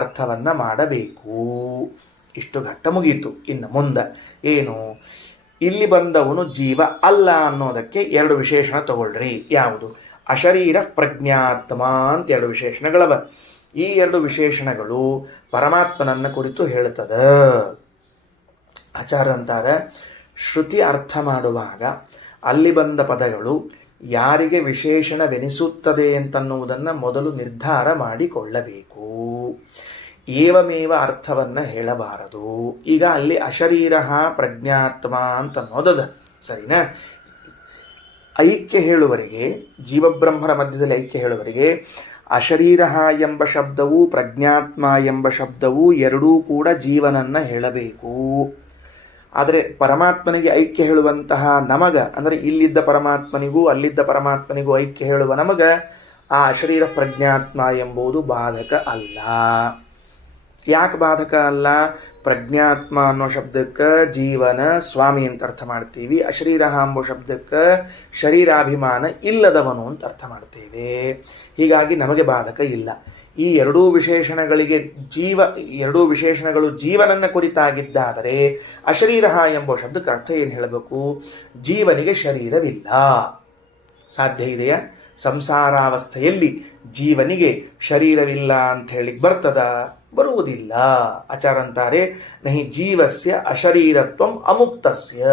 ಅರ್ಥವನ್ನು ಮಾಡಬೇಕು. ಇಷ್ಟು ಘಟ್ಟ ಮುಗೀತು. ಇನ್ನು ಮುಂದೆ ಏನು, ಇಲ್ಲಿ ಬಂದವನು ಜೀವ ಅಲ್ಲ ಅನ್ನೋದಕ್ಕೆ ಎರಡು ವಿಶೇಷಣ ತಗೊಳ್ರಿ. ಯಾವುದು? ಅಶರೀರ ಪ್ರಜ್ಞಾತ್ಮ ಅಂತ ಎರಡು ವಿಶೇಷಣಗಳವ. ಈ ಎರಡು ವಿಶೇಷಣಗಳು ಪರಮಾತ್ಮನನ್ನ ಕುರಿತು ಹೇಳುತ್ತದೆ. ಆಚಾರ್ಯ ಅಂತಾರೆ, ಶ್ರುತಿ ಅರ್ಥ ಮಾಡುವಾಗ ಅಲ್ಲಿ ಬಂದ ಪದಗಳು ಯಾರಿಗೆ ವಿಶೇಷಣವೆನಿಸುತ್ತದೆ ಅಂತನ್ನುವುದನ್ನು ಮೊದಲು ನಿರ್ಧಾರ ಮಾಡಿಕೊಳ್ಳಬೇಕು. ಏವಮೇವ ಅರ್ಥವನ್ನು ಹೇಳಬಾರದು. ಈಗ ಅಲ್ಲಿ ಅಶರೀರ ಪ್ರಜ್ಞಾತ್ಮ ಅಂತ ಅನ್ನೋದದ ಸರಿನಾ? ಐಕ್ಯ ಹೇಳುವರಿಗೆ, ಜೀವಬ್ರಹ್ಮರ ಮಧ್ಯದಲ್ಲಿ ಐಕ್ಯ ಹೇಳುವರಿಗೆ ಅಶರೀರ ಎಂಬ ಶಬ್ದವು ಪ್ರಜ್ಞಾತ್ಮ ಎಂಬ ಶಬ್ದವು ಎರಡೂ ಕೂಡ ಜೀವನನ್ನ ಹೇಳಬೇಕು. ಆದರೆ ಪರಮಾತ್ಮನಿಗೆ ಐಕ್ಯ ಹೇಳುವಂತಹ ನಮಗ, ಅಂದರೆ ಇಲ್ಲಿದ್ದ ಪರಮಾತ್ಮನಿಗೂ ಅಲ್ಲಿದ್ದ ಪರಮಾತ್ಮನಿಗೂ ಐಕ್ಯ ಹೇಳುವ ನಮಗ ಆ ಅಶರೀರ ಪ್ರಜ್ಞಾತ್ಮ ಎಂಬುದು ಬಾಧಕ ಅಲ್ಲ. ಯಾಕೆ ಬಾಧಕ ಅಲ್ಲ? ಪ್ರಜ್ಞಾತ್ಮ ಅನ್ನೋ ಶಬ್ದಕ್ಕೆ ಜೀವನ ಸ್ವಾಮಿ ಅಂತ ಅರ್ಥ ಮಾಡ್ತೀವಿ. ಅಶರೀರ ಎಂಬ ಶಬ್ದಕ್ಕೆ ಶರೀರಾಭಿಮಾನ ಇಲ್ಲದವನು ಅಂತ ಅರ್ಥ ಮಾಡ್ತೇವೆ. ಹೀಗಾಗಿ ನಮಗೆ ಬಾಧಕ ಇಲ್ಲ. ಈ ಎರಡೂ ವಿಶೇಷಣಗಳಿಗೆ ಎರಡೂ ವಿಶೇಷಣಗಳು ಜೀವನನ್ನ ಕುರಿತಾಗಿದ್ದಾದರೆ ಅಶರೀರ ಎಂಬ ಶಬ್ದಕ್ಕೆ ಅರ್ಥ ಏನು ಹೇಳಬೇಕು? ಜೀವನಿಗೆ ಶರೀರವಿಲ್ಲ. ಸಾಧ್ಯ ಇದೆಯಾ? ಸಂಸಾರಾವಸ್ಥೆಯಲ್ಲಿ ಜೀವನಿಗೆ ಶರೀರವಿಲ್ಲ ಅಂತ ಹೇಳಿ ಬರ್ತದ? ಬರುವುದಿಲ್ಲ. ಆಚಾರ ಅಂತಾರೆ, ನಹಿ ಜೀವಸ್ಯ ಅಶರೀರತ್ವಂ ಅಮುಕ್ತಸ್ಯ.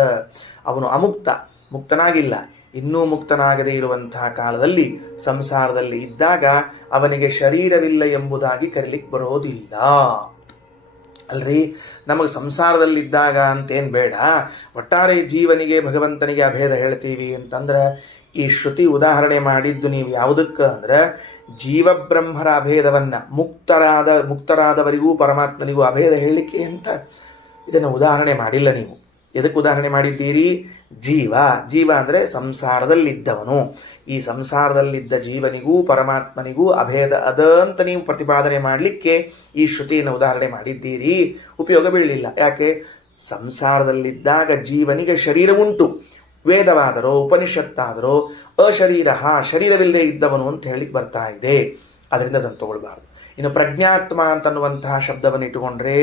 ಅವನು ಅಮುಕ್ತ, ಮುಕ್ತನಾಗಿಲ್ಲ. ಇನ್ನೂ ಮುಕ್ತನಾಗದೇ ಇರುವಂತಹ ಕಾಲದಲ್ಲಿ ಸಂಸಾರದಲ್ಲಿ ಇದ್ದಾಗ ಅವನಿಗೆ ಶರೀರವಿಲ್ಲ ಎಂಬುದಾಗಿ ಕರೀಲಿಕ್ಕೆ ಬರೋದಿಲ್ಲ. ಅಲ್ರಿ, ನಮಗೆ ಸಂಸಾರದಲ್ಲಿದ್ದಾಗ ಅಂತೇನು ಬೇಡ. ಒಟ್ಟಾರೆ ಜೀವನಿಗೆ ಭಗವಂತನಿಗೆ ಅಭೇದ ಹೇಳ್ತೀವಿ ಅಂತಂದ್ರೆ ಈ ಶ್ರುತಿ ಉದಾಹರಣೆ ಮಾಡಿದ್ದು ನೀವು ಯಾವುದಕ್ಕೆ ಅಂದ್ರೆ ಜೀವಬ್ರಹ್ಮರ ಅಭೇದವನ್ನ ಮುಕ್ತರಾದವರಿಗೂ ಪರಮಾತ್ಮನಿಗೂ ಅಭೇದ ಹೇಳಲಿಕ್ಕೆ ಅಂತ ಇದನ್ನು ಉದಾಹರಣೆ ಮಾಡಿಲ್ಲ. ನೀವು ಎದಕ್ಕೆ ಉದಾಹರಣೆ ಮಾಡಿದ್ದೀರಿ? ಜೀವ ಅಂದರೆ ಸಂಸಾರದಲ್ಲಿದ್ದವನು. ಈ ಸಂಸಾರದಲ್ಲಿದ್ದ ಜೀವನಿಗೂ ಪರಮಾತ್ಮನಿಗೂ ಅಭೇದ ಅದ ಅಂತ ನೀವು ಪ್ರತಿಪಾದನೆ ಮಾಡಲಿಕ್ಕೆ ಈ ಶ್ರುತಿಯನ್ನು ಉದಾಹರಣೆ ಮಾಡಿದ್ದೀರಿ. ಉಪಯೋಗ ಬೀಳಲಿಲ್ಲ. ಯಾಕೆ? ಸಂಸಾರದಲ್ಲಿದ್ದಾಗ ಜೀವನಿಗೆ ಶರೀರ ಉಂಟು. ವೇದವಾದರೋ ಉಪನಿಷತ್ತಾದರೋ ಶರೀರವಿಲ್ಲದೆ ಇದ್ದವನು ಅಂತ ಹೇಳಿಕ್ಕೆ ಬರ್ತಾ ಇದೆ. ಅದರಿಂದ ಅದನ್ನು ತಗೊಳ್ಬಾರ್ದು. ಇನ್ನು ಪ್ರಜ್ಞಾತ್ಮ ಅಂತನ್ನುವಂತಹ ಶಬ್ದವನ್ನು ಇಟ್ಟುಕೊಂಡ್ರೆ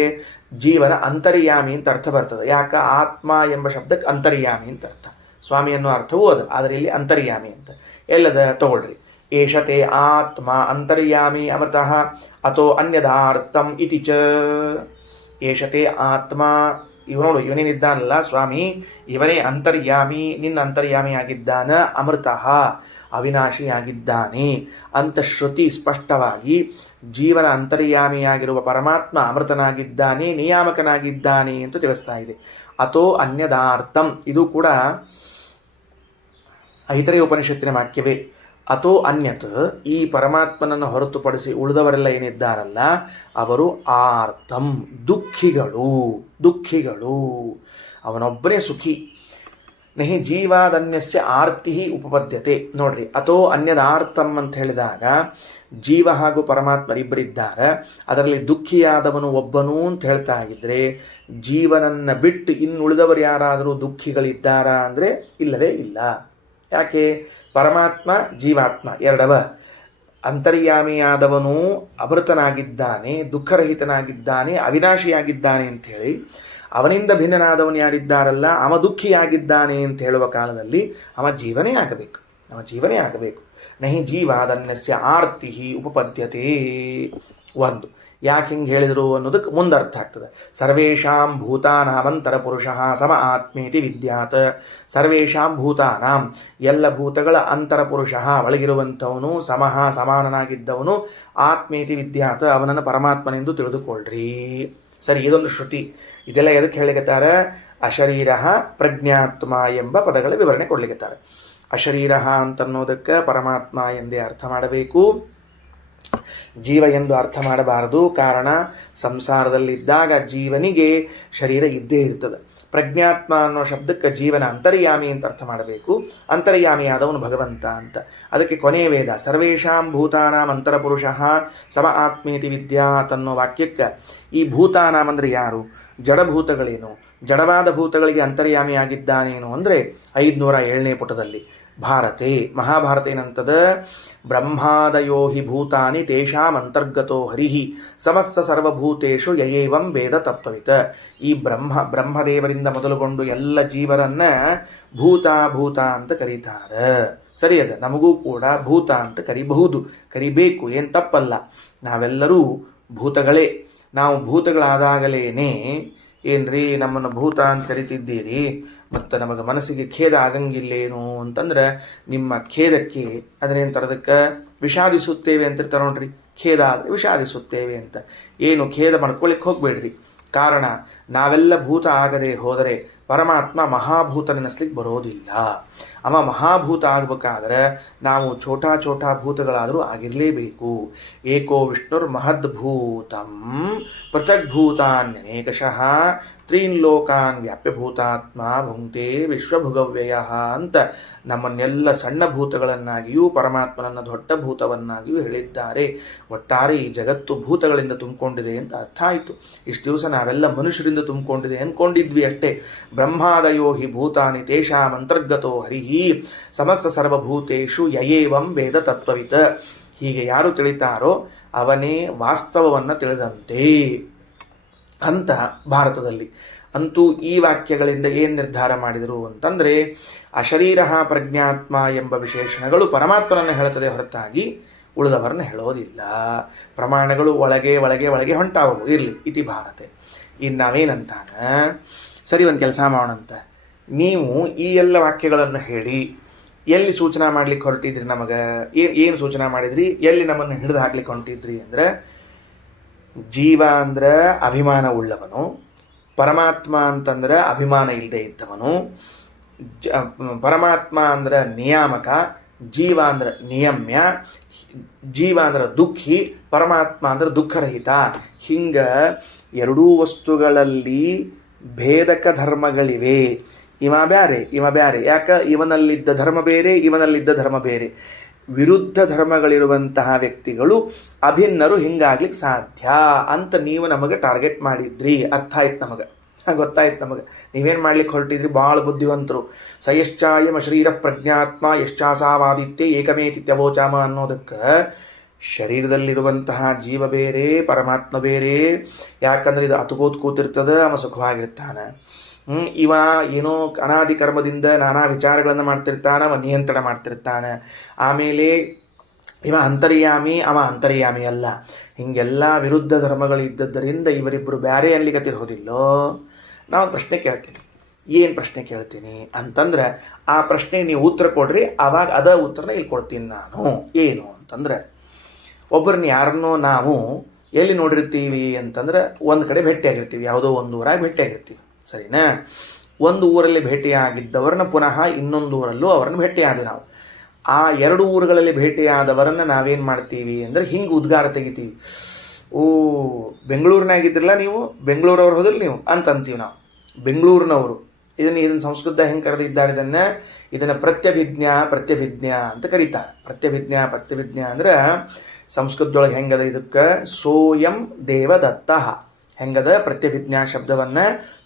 ಜೀವನ ಅಂತರ್ಯಾಮಿ ಅಂತ ಅರ್ಥ ಬರ್ತದೆ. ಯಾಕ? ಆತ್ಮ ಎಂಬ ಶಬ್ದಕ್ಕೆ ಅಂತರ್ಯಾಮಿ ಅಂತ ಅರ್ಥ. ಸ್ವಾಮಿ ಅನ್ನೋ ಅರ್ಥವೂ ಅದು, ಆದರೆ ಇಲ್ಲಿ ಅಂತರ್ಯಾಮಿ ಅಂತ ಎಲ್ಲದ ತಗೊಳ್ರಿ. ಏಷತೆ ಆತ್ಮ ಅಂತರ್ಯಾಮಿ ಅಮೃತಃ ಅಥೋ ಅನ್ಯದಾರ್ಥಂ ಇತಿ ಚ. ಏಷತೆ ಆತ್ಮ, ಇವನೋಡು ಇವನೇನಿದ್ದಾನಲ್ಲ ಸ್ವಾಮಿ, ಇವನೇ ಅಂತರ್ಯಾಮಿ, ನಿನ್ನ ಅಂತರ್ಯಾಮಿ ಆಗಿದ್ದಾನ. ಅಮೃತಃ, ಅವಿನಾಶಿಯಾಗಿದ್ದಾನೆ ಅಂತ ಶ್ರುತಿ ಸ್ಪಷ್ಟವಾಗಿ ಜೀವನ ಅಂತರ್ಯಾಮಿಯಾಗಿರುವ ಪರಮಾತ್ಮ ಅಮೃತನಾಗಿದ್ದಾನೆ, ನಿಯಾಮಕನಾಗಿದ್ದಾನೆ ಅಂತ ತಿಳಿಸ್ತಾ ಇದೆ. ಅಥೋ ಅನ್ಯದಾರ್ಥಂ, ಇದು ಕೂಡ ಐತರೇಯ ಉಪನಿಷತ್ತಿನ ವಾಕ್ಯವೇ. ಅಥೋ ಅನ್ಯತ್, ಈ ಪರಮಾತ್ಮನನ್ನು ಹೊರತುಪಡಿಸಿ ಉಳಿದವರೆಲ್ಲ ಏನಿದ್ದಾರಲ್ಲ ಅವರು ಆರ್ತಂ, ದುಃಖಿಗಳು. ಅವನೊಬ್ಬನೇ ಸುಖಿ. ನಹಿ ಜೀವಾದನ್ಯಸ್ಯ ಆರ್ತಿ ಉಪಪದ್ಯತೆ. ನೋಡ್ರಿ, ಅಥೋ ಅನ್ಯದಾರ್ಥಂ ಅಂತ ಹೇಳಿದಾಗ ಜೀವ ಹಾಗೂ ಪರಮಾತ್ಮರಿಬ್ಬರಿದ್ದಾರೆ, ಅದರಲ್ಲಿ ದುಃಖಿಯಾದವನು ಒಬ್ಬನು ಅಂತ ಹೇಳ್ತಾ ಇದ್ರೆ ಜೀವನನ್ನ ಬಿಟ್ಟು ಇನ್ನುಳಿದವರು ಯಾರಾದರೂ ದುಃಖಿಗಳಿದ್ದಾರಾ ಅಂದರೆ ಇಲ್ಲವೇ ಇಲ್ಲ. ಯಾಕೆ? ಪರಮಾತ್ಮ ಜೀವಾತ್ಮ ಎರಡವ. ಅಂತರ್ಯಾಮಿಯಾದವನು ಅಮೃತನಾಗಿದ್ದಾನೆ, ದುಃಖರಹಿತನಾಗಿದ್ದಾನೆ, ಅವಿನಾಶಿಯಾಗಿದ್ದಾನೆ ಅಂಥೇಳಿ ಅವನಿಂದ ಭಿನ್ನನಾದವನು ಯಾರಿದ್ದಾರಲ್ಲ ಅವ ದುಃಖಿಯಾಗಿದ್ದಾನೆ ಅಂತ ಹೇಳುವ ಕಾಲದಲ್ಲಿ ಅವ ಜೀವನೇ ಆಗಬೇಕು. ನಹಿ ಜೀವಾದನ್ಯಸ್ಯ ಆರ್ತಿ ಉಪಪದ್ಯತೆ. ಒಂದು, ಯಾಕೆ ಹಿಂಗೆ ಹೇಳಿದರು ಅನ್ನೋದಕ್ಕೆ ಮುಂದರ್ಥ ಆಗ್ತದೆ. ಸರ್ವೇಷಾಂ ಭೂತಾನಾಮಂತರ ಪುರುಷಃ ಸಮ ಆತ್ಮೇತಿ ವಿದ್ಯಾತ್. ಸರ್ವೇಷಾಂ ಭೂತಾನಾಂ, ಎಲ್ಲ ಭೂತಗಳ ಅಂತರ ಪುರುಷಃ ಒಳಗಿರುವಂಥವನು, ಸಮಃ ಸಮಾನನಾಗಿದ್ದವನು, ಆತ್ಮೇತಿ ವಿದ್ಯಾತ್ ಅವನನ್ನು ಪರಮಾತ್ಮನೆಂದು ತಿಳಿದುಕೊಳ್ಳ್ರಿ. ಸರಿ, ಇದೊಂದು ಶ್ರುತಿ. ಇದೆಲ್ಲ ಎದಕ್ಕೆ ಹೇಳಿಕತ್ತಾರೆ? ಅಶರೀರ ಪ್ರಜ್ಞಾತ್ಮ ಎಂಬ ಪದಗಳ ವಿವರಣೆ ಕೊಡ್ಲಿಕತ್ತಾರೆ. ಅಶರೀರ ಅಂತನ್ನೋದಕ್ಕೆ ಪರಮಾತ್ಮ ಎಂದೇ ಅರ್ಥ ಮಾಡಬೇಕು, ಜೀವ ಎಂದು ಅರ್ಥ ಮಾಡಬಾರದು. ಕಾರಣ, ಸಂಸಾರದಲ್ಲಿದ್ದಾಗ ಜೀವನಿಗೆ ಶರೀರ ಇದ್ದೇ ಇರ್ತದೆ. ಪ್ರಜ್ಞಾತ್ಮ ಅನ್ನೋ ಶಬ್ದಕ್ಕೆ ಜೀವನ ಅಂತರ್ಯಾಮಿ ಅಂತ ಅರ್ಥ ಮಾಡಬೇಕು. ಅಂತರ್ಯಾಮಿಯಾದವನು ಭಗವಂತ ಅಂತ. ಅದಕ್ಕೆ ಕೊನೆಯ ವೇದ ಸರ್ವೇಷಾಂ ಭೂತಾನಾಂ ಅಂತರಪುರುಷಃ ಸಮ ಆತ್ಮೇತಿ ವಿದ್ಯಾತ್ ಅನ್ನೋ ವಾಕ್ಯಕ್ಕೆ ಈ ಭೂತಾನಾಂ ಅಂದರೆ ಯಾರು? ಜಡಭೂತಗಳೇನು? ಜಡವಾದ ಭೂತಗಳಿಗೆ ಅಂತರ್ಯಾಮಿಯಾಗಿದ್ದಾನೇನು ಅಂದರೆ 507ನೇ ಪುಟದಲ್ಲಿ ಭಾರತೆ ಮಹಾಭಾರತ ಏನಂತದ? ಬ್ರಹ್ಮಾದಯೋ ಹಿ ಭೂತಾನಿ ತೇಷಾಂ ಅಂತರ್ಗತೋ ಹರಿಹಿ ಸಮಸ್ತ ಸರ್ವಭೂತೇಷು ಯಯೇವಂ ವೇದ ತತ್ವವಿತ. ಈ ಬ್ರಹ್ಮದೇವರಿಂದ ಮೊದಲುಗೊಂಡು ಎಲ್ಲ ಜೀವರನ್ನ ಭೂತ ಅಂತ ಕರೀತಾರೆ. ಸರಿ, ಅದ ನಮಗೂ ಕೂಡ ಭೂತ ಅಂತ ಕರಿಬಹುದು, ಕರಿಬೇಕು, ಏನು ತಪ್ಪಲ್ಲ. ನಾವೆಲ್ಲರೂ ಭೂತಗಳೇ. ನಾವು ಭೂತಗಳಾದಾಗಲೇನೆ ಏನ್ರಿ ನಮ್ಮನ್ನು ಭೂತ ಅಂತ ಕರಿತಿದ್ದೀರಿ, ಮತ್ತು ನಮಗೆ ಮನಸ್ಸಿಗೆ ಖೇದ ಆಗಂಗಿಲ್ಲೇನು ಅಂತಂದ್ರೆ ನಿಮ್ಮ ಖೇದಕ್ಕೆ ಅದನ್ನೇನು ತರೋದಕ್ಕೆ ವಿಷಾದಿಸುತ್ತೇವೆ ಅಂತಿರ್ತಾರೆ ನೋಡ್ರಿ. ಖೇದ ಆದರೆ ವಿಷಾದಿಸುತ್ತೇವೆ ಅಂತ. ಏನು ಖೇದ ಮಾಡ್ಕೊಳ್ಳಿಕ್ಕೆ ಹೋಗ್ಬೇಡ್ರಿ. ಕಾರಣ, ನಾವೆಲ್ಲ ಭೂತ ಆಗದೆ ಹೋದರೆ ಪರಮಾತ್ಮ ಮಹಾಭೂತನೆನಿಸ್ಲಿಕ್ಕೆ ಬರೋದಿಲ್ಲ. ಅವ ಮಹಾಭೂತ ಆಗಬೇಕಾದ್ರೆ ನಾವು ಛೋಟಾ ಭೂತಗಳಾದರೂ ಆಗಿರಲೇಬೇಕು. ಏಕೋ ವಿಷ್ಣುರ್ ಮಹದ್ಭೂತಂ ಪೃಥಗ್ಭೂತಾನ್ಯನೇಕಶಃ ತ್ರೀನ್ ಲೋಕಾನ್ ವ್ಯಾಪ್ಯಭೂತಾತ್ಮ ಭುಂಕ್ತೆ ವಿಶ್ವಭುಗವ್ಯಯ ಅಂತ ನಮ್ಮನ್ನೆಲ್ಲ ಸಣ್ಣ ಭೂತಗಳನ್ನಾಗಿಯೂ ಪರಮಾತ್ಮನನ್ನು ದೊಡ್ಡ ಭೂತವನ್ನಾಗಿಯೂ ಹೇಳಿದ್ದಾರೆ. ಒಟ್ಟಾರೆ ಈ ಜಗತ್ತು ಭೂತಗಳಿಂದ ತುಂಬಿಕೊಂಡಿದೆ ಅಂತ ಅರ್ಥ ಆಯಿತು. ಇಷ್ಟು ದಿವಸ ನಾವೆಲ್ಲ ಮನುಷ್ಯರಿಂದ ತುಂಬಿಕೊಂಡಿದೆ ಅಂದ್ಕೊಂಡಿದ್ವಿ ಅಷ್ಟೇ. ಬ್ರಹ್ಮಾದಯೋ ಹಿ ಭೂತಾನಿ ತೇಷಾಂ ಅಂತರ್ಗತೋ ಹರಿಹಿ ಸಮಸ್ತ ಸರ್ವಭೂತೇಷು ಯಯೇವಂ ವೇದ ತತ್ವವಿತ. ಹೀಗೆ ಯಾರು ತಿಳಿತಾರೋ ಅವನೇ ವಾಸ್ತವವನ್ನು ತಿಳಿದಂತೆ ಅಂತ ಭಾರತದಲ್ಲಿ. ಅಂತೂ ಈ ವಾಕ್ಯಗಳಿಂದ ಏನು ನಿರ್ಧಾರ ಮಾಡಿದರು ಅಂತಂದರೆ ಅಶರೀರ ಪ್ರಜ್ಞಾತ್ಮ ಎಂಬ ವಿಶೇಷಣಗಳು ಪರಮಾತ್ಮನನ್ನು ಹೇಳುತ್ತದೆ ಹೊರತಾಗಿ ಉಳಿದವರನ್ನು ಹೇಳೋದಿಲ್ಲ. ಪ್ರಮಾಣಗಳು ಒಳಗೆ ಹೊಂಟಾವು. ಇರಲಿ, ಇತಿ ಭಾರತೆ. ಇನ್ನು ನಾವೇನಂತಾನ, ಸರಿ ಒಂದು ಕೆಲಸ ಮಾಡೋಣಂತ. ನೀವು ಈ ಎಲ್ಲ ವಾಕ್ಯಗಳನ್ನು ಹೇಳಿ ಎಲ್ಲಿ ಸೂಚನಾ ಮಾಡ್ಲಿಕ್ಕೆ ಹೊರಟಿದ್ರಿ? ನಮಗೆ ಏನು ಸೂಚನಾ ಮಾಡಿದ್ರಿ? ಎಲ್ಲಿ ನಮ್ಮನ್ನು ಹಿಡಿದು ಹಾಕ್ಲಿಕ್ಕೆ ಹೊರಟಿದ್ರಿ ಅಂದರೆ, ಜೀವ ಅಂದ್ರೆ ಅಭಿಮಾನ ಉಳ್ಳವನು, ಪರಮಾತ್ಮ ಅಂತಂದ್ರೆ ಅಭಿಮಾನ ಇಲ್ಲದೆ ಇದ್ದವನು, ಪರಮಾತ್ಮ ಅಂದ್ರೆ ನಿಯಾಮಕ, ಜೀವ ಅಂದ್ರೆ ನಿಯಮ್ಯ, ಜೀವ ಅಂದ್ರೆ ದುಃಖಿ, ಪರಮಾತ್ಮ ಅಂದ್ರೆ ದುಃಖರಹಿತ. ಹಿಂಗ ಎರಡೂ ವಸ್ತುಗಳಲ್ಲಿ ಭೇದಕ ಧರ್ಮಗಳಿವೆ. ಇವ ಬ್ಯಾರೆ. ಯಾಕ? ಇವನಲ್ಲಿದ್ದ ಧರ್ಮ ಬೇರೆ, ಇವನಲ್ಲಿದ್ದ ಧರ್ಮ ಬೇರೆ. ವಿರುದ್ಧ ಧರ್ಮಗಳಿರುವಂತಹ ವ್ಯಕ್ತಿಗಳು ಅಭಿನ್ನರು ಹಿಂಗಾಗ್ಲಿಕ್ಕೆ ಸಾಧ್ಯ ಅಂತ ನೀವು ನಮಗೆ ಟಾರ್ಗೆಟ್ ಮಾಡಿದ್ರಿ. ಅರ್ಥ ಆಯ್ತು ನಮಗೆ, ಗೊತ್ತಾಯ್ತು ನಮಗೆ. ನೀವೇನು ಮಾಡ್ಲಿಕ್ಕೆ ಹೊರಟಿದ್ರಿ? ಭಾಳ ಬುದ್ಧಿವಂತರು. ಸ ಯಶ್ಚಾಯಮ ಶರೀರ ಪ್ರಜ್ಞಾತ್ಮ ಯಶ್ಚಾಸಾವಾದಿತ್ಯ ಏಕಮೇತಿತ್ಯವೋಚಾಮ ಅನ್ನೋದಕ್ಕೆ ಶರೀರದಲ್ಲಿರುವಂತಹ ಜೀವ ಬೇರೆ, ಪರಮಾತ್ಮ ಬೇರೆ. ಯಾಕಂದ್ರೆ ಇದು ಅತುಗೋತ್ ಕೂತಿರ್ತದೆ, ಅವ ಸುಖವಾಗಿರ್ತಾನೆ. ಇವ ಏನೋ ಅನಾದಿ ಕರ್ಮದಿಂದ ನಾನಾ ವಿಚಾರಗಳನ್ನು ಮಾಡ್ತಿರ್ತಾನೆ, ಅವ ನಿಯಂತ್ರಣ ಮಾಡ್ತಿರ್ತಾನೆ. ಆಮೇಲೆ ಇವ ಅಂತರ್ಯಾಮಿ, ಅವ ಅಂತರ್ಯಾಮಿ ಅಲ್ಲ. ಹಿಂಗೆಲ್ಲ ವಿರುದ್ಧ ಧರ್ಮಗಳಿದ್ದದ್ದರಿಂದ ಇವರಿಬ್ಬರು ಬ್ಯಾರೆ ಅನ್ಲಿಕ್ಕತ್ತಿರೋದಿಲ್ಲೋ. ನಾವು ಪ್ರಶ್ನೆ ಕೇಳ್ತೀನಿ. ಏನು ಪ್ರಶ್ನೆ ಕೇಳ್ತೀನಿ ಅಂತಂದ್ರೆ, ಆ ಪ್ರಶ್ನೆಗೆ ನೀವು ಉತ್ತರ ಕೊಡ್ರಿ, ಆವಾಗ ಅದ ಉತ್ತರನ ಇಲ್ಲಿ ಕೊಡ್ತೀನಿ ನಾನು. ಏನು ಅಂತಂದ್ರೆ, ಒಬ್ಬರನ್ನ ಯಾರನ್ನೋ ನಾವು ಎಲ್ಲಿ ನೋಡಿರ್ತೀವಿ ಅಂತಂದ್ರೆ ಒಂದು ಕಡೆ ಭೇಟಿಯಾಗಿರ್ತೀವಿ, ಯಾವುದೋ ಒಂದು ಊರಾಗಿ ಭೇಟಿಯಾಗಿರ್ತೀವಿ. ಸರಿನಾ? ಒಂದು ಊರಲ್ಲಿ ಭೇಟಿಯಾಗಿದ್ದವರನ್ನ ಪುನಃ ಇನ್ನೊಂದು ಊರಲ್ಲೂ ಅವರನ್ನು ಭೇಟಿಯಾದ ನಾವು. ಆ ಎರಡು ಊರುಗಳಲ್ಲಿ ಭೇಟಿಯಾದವರನ್ನು ನಾವೇನು ಮಾಡ್ತೀವಿ ಅಂದರೆ ಹಿಂಗೆ ಉದ್ಗಾರ ತೆಗಿತೀವಿ. ಓ, ಬೆಂಗಳೂರಿನಾಗಿದ್ರಲ್ಲ ನೀವು, ಬೆಂಗಳೂರವ್ರು ಹೋದಿಲ್ಲ ನೀವು ಅಂತಂತೀವಿ ನಾವು. ಬೆಂಗಳೂರಿನವರು ಇದನ್ನು ಸಂಸ್ಕೃತ ಹೆಂಗೆ ಕರೆದಿದ್ದಾರೆ ಇದನ್ನು ಪ್ರತ್ಯಭಿಜ್ಞಾ ಅಂತ ಕರೀತಾರೆ. ಪ್ರತ್ಯಭಿಜ್ಞಾ ಅಂದ್ರೆ ಸಂಸ್ಕೃತದೊಳಗೆ ಹೆಂಗದ ಇದಕ್ಕೆ ಸೋಯಂ ದೇವದತ್ತ ಹೆಂಗದ ಪ್ರತ್ಯಭಿಜ್ಞಾ ಶಬ್ದವನ್ನ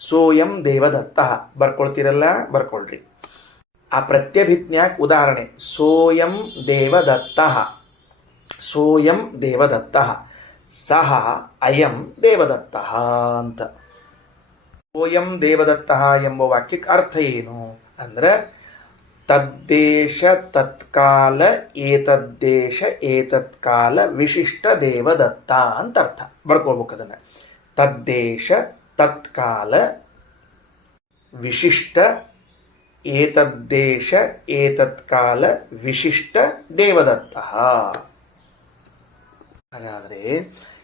ಸೋಯಂ ದೇವದತ್ತ ಬರ್ಕೊಳ್ತೀರಲ್ಲ, ಬರ್ಕೊಳ್ರಿ. ಆ ಪ್ರತ್ಯಭಿಜ್ಞಾಕ್ ಉದಾಹರಣೆ ಸೋಯಂ ದೇವದತ್ತ ಸಹ ಅಯಂ ದೇವದತ್ತ ಅಂತ. ಸೋಯಂ ದೇವದತ್ತ ಎಂಬ ವಾಕ್ಯಕ್ಕೆ ಅರ್ಥ ಏನು ಅಂದ್ರೆ ತದ್ದೇಶ ತತ್ಕಾಲ ಏತದ್ದೇಶ ಏತತ್ಕಾಲ ವಿಶಿಷ್ಟ ದೇವದತ್ತ ಅಂತ ಅರ್ಥ. ಬರ್ಕೊಳ್ಬೇಕು ಅದನ್ನ. ತದ್ದೇಶ ತತ್ಕಾಲ ವಿಶಿಷ್ಟ ಏತದ್ದೇಶ ಏತತ್ಕಾಲ ವಿಶಿಷ್ಟ ದೇವದತ್ತ. ಹಾಗಾದ್ರೆ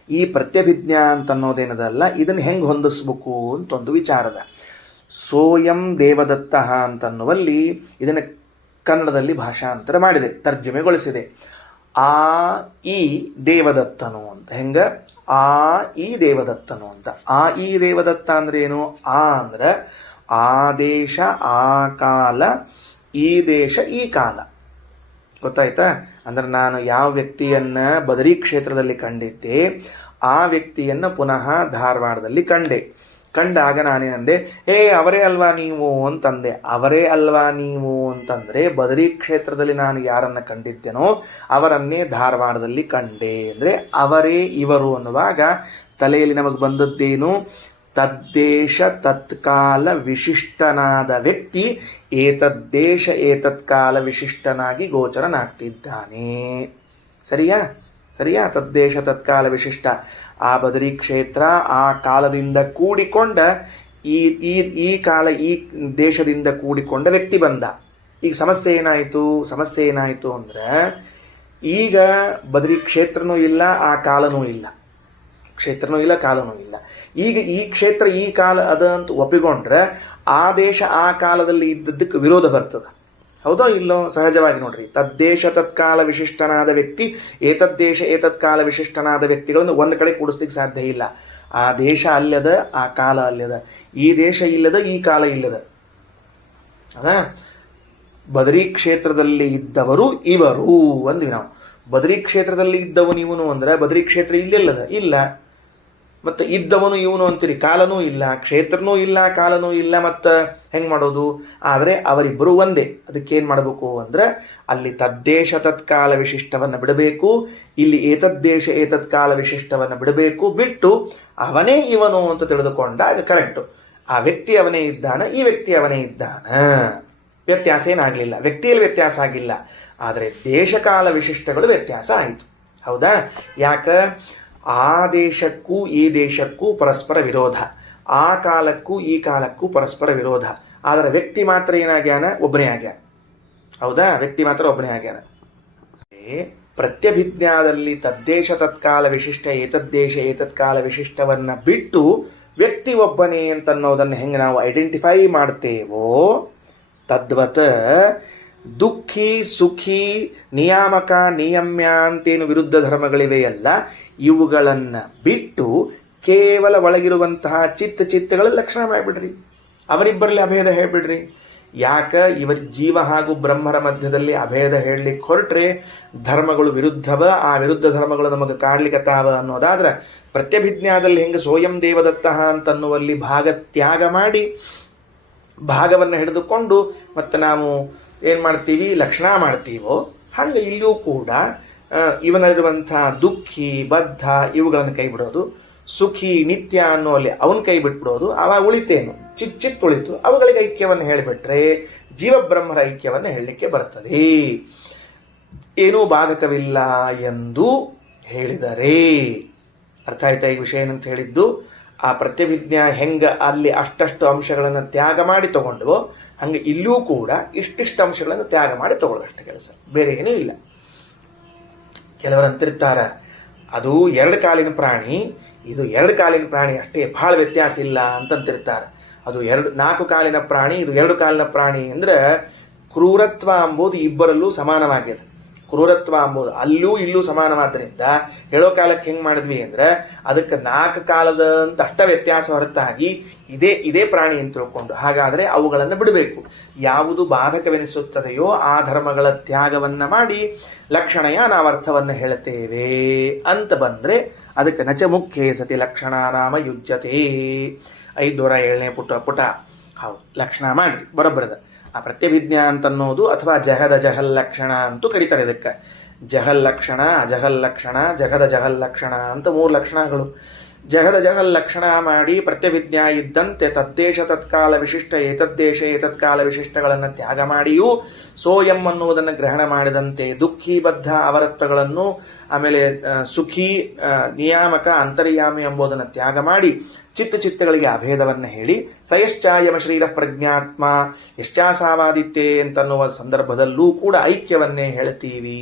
ಈ ಪ್ರತ್ಯಭಿಜ್ಞಾ ಅಂತ ಅನ್ನೋದೇನದಲ್ಲ, ಇದನ್ನು ಹೆಂಗೆ ಹೊಂದಿಸ್ಬೇಕು ಅಂತ ಒಂದು ವಿಚಾರದ. ಸೋಯಂ ದೇವದತ್ತ ಅಂತನ್ನುವಲ್ಲಿ ಇದನ್ನು ಕನ್ನಡದಲ್ಲಿ ಭಾಷಾಂತರ ಮಾಡಿದೆ, ತರ್ಜುಮೆಗೊಳಿಸಿದೆ. ಆ ಈ ದೇವದತ್ತನು ಅಂತ. ಹೆಂಗ ಆ ಈ ದೇವದತ್ತನು ಅಂತ. ಆ ಈ ದೇವದತ್ತ ಅಂದ್ರೆ ಏನು? ಆ ಅಂದ್ರೆ ಆ ದೇಶ ಆ ಕಾಲ, ಈ ದೇಶ ಈ ಕಾಲ. ಗೊತ್ತಾಯ್ತಾ? ಅಂದ್ರೆ ನಾನು ಯಾವ ವ್ಯಕ್ತಿಯನ್ನ ಬದರಿ ಕ್ಷೇತ್ರದಲ್ಲಿ ಕಂಡಿದ್ದೆ, ಆ ವ್ಯಕ್ತಿಯನ್ನ ಪುನಃ ಧಾರವಾಡದಲ್ಲಿ ಕಂಡಾಗ ನಾನೇನಂದೆ, ಅವರೇ ಅಲ್ವಾ ನೀವು ಅಂತಂದೆ. ಅವರೇ ಅಲ್ವಾ ನೀವು ಅಂತಂದ್ರೆ ಬದರಿ ಕ್ಷೇತ್ರದಲ್ಲಿ ನಾನು ಯಾರನ್ನ ಕಂಡಿದ್ದೇನೋ ಅವರನ್ನೇ ಧಾರವಾಡದಲ್ಲಿ ಕಂಡೆ. ಅಂದ್ರೆ ಅವರೇ ಇವರು ಅನ್ನುವಾಗ ತಲೆಯಲ್ಲಿ ನಮಗೆ ಬಂದದ್ದೇನು? ತದ್ದೇಶ ತತ್ಕಾಲ ವಿಶಿಷ್ಟನಾದ ವ್ಯಕ್ತಿ ಏತದ್ದೇಶ ಏತತ್ಕಾಲ ವಿಶಿಷ್ಟನಾಗಿ ಗೋಚರನಾಗ್ತಿದ್ದಾನೆ. ಸರಿಯಾ? ತದ್ದೇಶ ತತ್ಕಾಲ ವಿಶಿಷ್ಟ. ಆ ಬದರಿ ಕ್ಷೇತ್ರ ಆ ಕಾಲದಿಂದ ಕೂಡಿಕೊಂಡ ಈ ಕಾಲ ಈ ದೇಶದಿಂದ ಕೂಡಿಕೊಂಡ ವ್ಯಕ್ತಿ ಬಂದ. ಈಗ ಸಮಸ್ಯೆ ಏನಾಯಿತು ಅಂದ್ರೆ ಈಗ ಬದರಿ ಕ್ಷೇತ್ರನೂ ಇಲ್ಲ, ಆ ಕಾಲನೂ ಇಲ್ಲ. ಈಗ ಈ ಕ್ಷೇತ್ರ ಈ ಕಾಲ ಅದ ಅಂತ ಒಪ್ಪಿಕೊಂಡ್ರೆ ಆ ದೇಶ ಆ ಕಾಲದಲ್ಲಿ ಇದ್ದದ್ದಕ್ಕೆ ವಿರೋಧ ಬರ್ತದೆ. ಹೌದೋ ಇಲ್ಲೋ? ಸಹಜವಾಗಿ ನೋಡ್ರಿ, ತದ್ದೇಶ ತತ್ಕಾಲ ವಿಶಿಷ್ಟನಾದ ವ್ಯಕ್ತಿ ಏತದ್ದೇಶ ಏತತ್ಕಾಲ ವಿಶಿಷ್ಟನಾದ ವ್ಯಕ್ತಿಗಳನ್ನು ಒಂದು ಕಡೆ ಕೂಡಿಸ್ಲಿಕ್ಕೆ ಸಾಧ್ಯ ಇಲ್ಲ. ಆ ದೇಶ ಅಲ್ಲದ, ಆ ಕಾಲ ಅಲ್ಲದ. ಈ ದೇಶ ಇಲ್ಲದ, ಈ ಕಾಲ ಇಲ್ಲದ. ಅದ ಬದರಿ ಕ್ಷೇತ್ರದಲ್ಲಿ ಇದ್ದವರು ಇವರು ಅಂದ್ವಿ ನಾವು. ಬದರಿ ಕ್ಷೇತ್ರದಲ್ಲಿ ಇದ್ದವನು ಇವನು ಅಂದ್ರೆ ಬದರಿ ಕ್ಷೇತ್ರ ಇಲ್ಲಿಲ್ಲದ, ಇಲ್ಲ. ಮತ್ತು ಇದ್ದವನು ಇವನು ಅಂತೀರಿ, ಕಾಲನೂ ಇಲ್ಲ, ಕ್ಷೇತ್ರನೂ ಇಲ್ಲ, ಕಾಲನೂ ಇಲ್ಲ. ಮತ್ತು ಹೆಂಗೆ ಮಾಡೋದು? ಆದರೆ ಅವರಿಬ್ಬರು ಒಂದೇ. ಅದಕ್ಕೇನು ಮಾಡಬೇಕು ಅಂದ್ರೆ ಅಲ್ಲಿ ತದ್ದೇಶ ತತ್ಕಾಲ ವಿಶಿಷ್ಟವನ್ನು ಬಿಡಬೇಕು, ಇಲ್ಲಿ ಏತದ್ದೇಶ ಏತತ್ಕಾಲ ವಿಶಿಷ್ಟವನ್ನು ಬಿಡಬೇಕು. ಬಿಟ್ಟು ಅವನೇ ಇವನು ಅಂತ ತಿಳಿದುಕೊಂಡ ಅದು ಕರೆಕ್ಟು. ಆ ವ್ಯಕ್ತಿ ಅವನೇ ಇದ್ದಾನ, ಈ ವ್ಯಕ್ತಿ ಅವನೇ ಇದ್ದಾನ. ವ್ಯತ್ಯಾಸ ಏನಾಗಲಿಲ್ಲ, ವ್ಯಕ್ತಿಯಲ್ಲಿ ವ್ಯತ್ಯಾಸ ಆಗಿಲ್ಲ. ಆದರೆ ದೇಶಕಾಲ ವಿಶಿಷ್ಟಗಳು ವ್ಯತ್ಯಾಸ ಆಯಿತು. ಹೌದಾ? ಯಾಕೆ? ಆ ದೇಶಕ್ಕೂ ಈ ದೇಶಕ್ಕೂ ಪರಸ್ಪರ ವಿರೋಧ, ಆ ಕಾಲಕ್ಕೂ ಈ ಕಾಲಕ್ಕೂ ಪರಸ್ಪರ ವಿರೋಧ. ಆದರೆ ವ್ಯಕ್ತಿ ಮಾತ್ರ ಏನಾಗ್ಯಾನ? ಒಬ್ಬನೇ ಆಗ್ಯಾನ. ಹೌದಾ? ವ್ಯಕ್ತಿ ಮಾತ್ರ ಒಬ್ಬನೇ ಆಗ್ಯಾನ. ಪ್ರತ್ಯಭಿಜ್ಞಾದಲ್ಲಿ ತದ್ದೇಶ ತತ್ಕಾಲ ವಿಶಿಷ್ಟ ಏತದ್ದೇಶ ಏತತ್ಕಾಲ ವಿಶಿಷ್ಟವನ್ನ ಬಿಟ್ಟು ವ್ಯಕ್ತಿ ಒಬ್ಬನೇ ಅಂತನ್ನೋದನ್ನು ಹೆಂಗೆ ನಾವು ಐಡೆಂಟಿಫೈ ಮಾಡ್ತೇವೋ ತದ್ವತ್ ದುಃಖಿ ಸುಖಿ ನಿಯಾಮಕ ನಿಯಮ್ಯ ಅಂತೇನು ವಿರುದ್ಧ ಧರ್ಮಗಳಿವೆಯಲ್ಲ, ಇವುಗಳನ್ನು ಬಿಟ್ಟು ಕೇವಲ ಒಳಗಿರುವಂತಹ ಚಿತ್ತಗಳ ಲಕ್ಷಣ ಮಾಡಿಬಿಡ್ರಿ. ಅವರಿಬ್ಬರಲ್ಲಿ ಅಭೇದ ಹೇಳ್ಬಿಡ್ರಿ. ಯಾಕೆ? ಇವರ ಜೀವ ಹಾಗೂ ಬ್ರಹ್ಮರ ಮಧ್ಯದಲ್ಲಿ ಅಭೇದ ಹೇಳಲಿಕ್ಕೆ ಹೊರಟ್ರೆ ಧರ್ಮಗಳು ವಿರುದ್ಧವ, ಆ ವಿರುದ್ಧ ಧರ್ಮಗಳು ನಮಗೆ ಕಾಡ್ಲಿಕ್ಕತ್ತಾವ ಅನ್ನೋದಾದ್ರೆ ಪ್ರತ್ಯಭಿಜ್ಞಾದಲ್ಲಿ ಹೆಂಗೆ ಸೋಯಂ ದೇವದತ್ತ ಅಂತನ್ನುವಲ್ಲಿ ಭಾಗ ತ್ಯಾಗ ಮಾಡಿ ಭಾಗವನ್ನು ಹಿಡಿದುಕೊಂಡು ಮತ್ತು ನಾವು ಏನು ಮಾಡ್ತೀವಿ? ಲಕ್ಷಣ ಮಾಡ್ತೀವೋ ಹಾಗೆ ಇಲ್ಲಿಯೂ ಕೂಡ ಇವನಲ್ಲಿರುವಂಥ ದುಃಖಿ ಬದ್ಧ ಇವುಗಳನ್ನು ಕೈ ಬಿಡೋದು, ಸುಖಿ ನಿತ್ಯ ಅನ್ನೋಲ್ಲಿ ಅವನ ಕೈ ಬಿಟ್ಬಿಡೋದು. ಅವಾಗ ಉಳಿತೇನು? ಚಿಕ್ಕ ಉಳಿತು. ಅವುಗಳಿಗೆ ಐಕ್ಯವನ್ನು ಹೇಳಿಬಿಟ್ರೆ ಜೀವಬ್ರಹ್ಮರ ಐಕ್ಯವನ್ನು ಹೇಳಲಿಕ್ಕೆ ಬರ್ತದೆ. ಏನೂ ಬಾಧಕವಿಲ್ಲ ಎಂದು ಹೇಳಿದರೆ ಅರ್ಥ ಆಯ್ತಾ ಈ ವಿಷಯ ಏನಂತ ಹೇಳಿದ್ದು? ಆ ಪ್ರತ್ಯಭಿಜ್ಞಾ ಹೆಂಗೆ ಅಲ್ಲಿ ಅಷ್ಟಷ್ಟು ಅಂಶಗಳನ್ನು ತ್ಯಾಗ ಮಾಡಿ ತಗೊಂಡ್ವೋ ಹಂಗೆ ಇಲ್ಲೂ ಕೂಡ ಇಷ್ಟಿಷ್ಟು ಅಂಶಗಳನ್ನು ತ್ಯಾಗ ಮಾಡಿ ತಗೊಳ್ಳೋದಷ್ಟು ಕೆಲಸ, ಬೇರೆ ಏನೂ ಇಲ್ಲ. ಕೆಲವರು ಅಂತಿರ್ತಾರ ಅದು 2 ಕಾಲಿನ ಪ್ರಾಣಿ, ಇದು 2 ಕಾಲಿನ ಪ್ರಾಣಿ ಅಷ್ಟೇ, ಭಾಳ ವ್ಯತ್ಯಾಸ ಇಲ್ಲ ಅಂತಂತಿರ್ತಾರೆ. ಅದು 4 ಕಾಲಿನ ಪ್ರಾಣಿ, ಇದು 2 ಕಾಲಿನ ಪ್ರಾಣಿ ಅಂದ್ರೆ ಕ್ರೂರತ್ವ ಎಂಬುದು ಇಬ್ಬರಲ್ಲೂ ಸಮಾನವಾಗಿದೆ. ಕ್ರೂರತ್ವ ಎಂಬುದು ಅಲ್ಲೂ ಇಲ್ಲೂ ಸಮಾನವಾದ್ದರಿಂದ ಹೇಳೋ ಕಾಲಕ್ಕೆ ಹೆಂಗೆ ಮಾಡಿದ್ವಿ ಅಂದ್ರೆ ಅದಕ್ಕೆ 4 ಕಾಲದ ಅಂತ ಅಷ್ಟ ವ್ಯತ್ಯಾಸ ಹೊರತಾಗಿ ಇದೇ ಪ್ರಾಣಿ ಅಂತ ತಿಳ್ಕೊಂಡು. ಹಾಗಾದರೆ ಅವುಗಳನ್ನು ಬಿಡಬೇಕು. ಯಾವುದು ಬಾಧಕವೆನಿಸುತ್ತದೆಯೋ ಆ ಧರ್ಮಗಳ ತ್ಯಾಗವನ್ನು ಮಾಡಿ ಲಕ್ಷಣಯ ನಾವು ಅರ್ಥವನ್ನು ಹೇಳ್ತೇವೆ ಅಂತ ಬಂದರೆ ಅದಕ್ಕೆ ನಚ ಮುಖ್ಯೇ ಸತಿ ಲಕ್ಷಣ ನಾಮ ಯುಜ್ಯತೆ. 507ನೇ ಪುಟ. ಹೌದು, ಲಕ್ಷಣ ಮಾಡಿರಿ ಬರೋಬ್ಬರದ. ಆ ಪ್ರತ್ಯಭಿಜ್ಞಾ ಅಂತನ್ನೋದು ಅಥವಾ ಜಹಲ್ಲಕ್ಷಣ ಅಂತೂ ಕರೀತಾರೆ ಇದಕ್ಕೆ. ಜಹಲ್ಲಕ್ಷಣ, ಅಜಹಲ್ಲಕ್ಷಣ, ಜಹಲ್ಲಕ್ಷಣ ಅಂತ 3 ಲಕ್ಷಣಗಳು. ಜಹಲ್ಲಕ್ಷಣ ಮಾಡಿ ಪ್ರತ್ಯಭಿಜ್ಞಾ ಇದ್ದಂತೆ ತದ್ದೇಶ ತತ್ಕಾಲ ವಿಶಿಷ್ಟ ಏತದ್ದೇಶ ಏತತ್ಕಾಲ ವಿಶಿಷ್ಟಗಳನ್ನು ತ್ಯಾಗ ಮಾಡಿಯೂ ಸೋಯಂ ಅನ್ನುವುದನ್ನು ಗ್ರಹಣ ಮಾಡಿದಂತೆ ದುಃಖಿ ಬದ್ಧ ಅವರತ್ವಗಳನ್ನು, ಆಮೇಲೆ ಸುಖಿ ನಿಯಾಮಕ ಅಂತರ್ಯಾಮಿ ಎಂಬುದನ್ನು ತ್ಯಾಗ ಮಾಡಿ ಚಿತ್ತಗಳಿಗೆ ಅಭೇದವನ್ನು ಹೇಳಿ ಸಯಶ್ಚಾಯಮ ಶ್ರೀರ ಪ್ರಜ್ಞಾತ್ಮ ಯಶ್ಚಾಸಾವಾದಿತ್ಯೆ ಅಂತನ್ನುವ ಸಂದರ್ಭದಲ್ಲೂ ಕೂಡ ಐಕ್ಯವನ್ನೇ ಹೇಳ್ತೀವಿ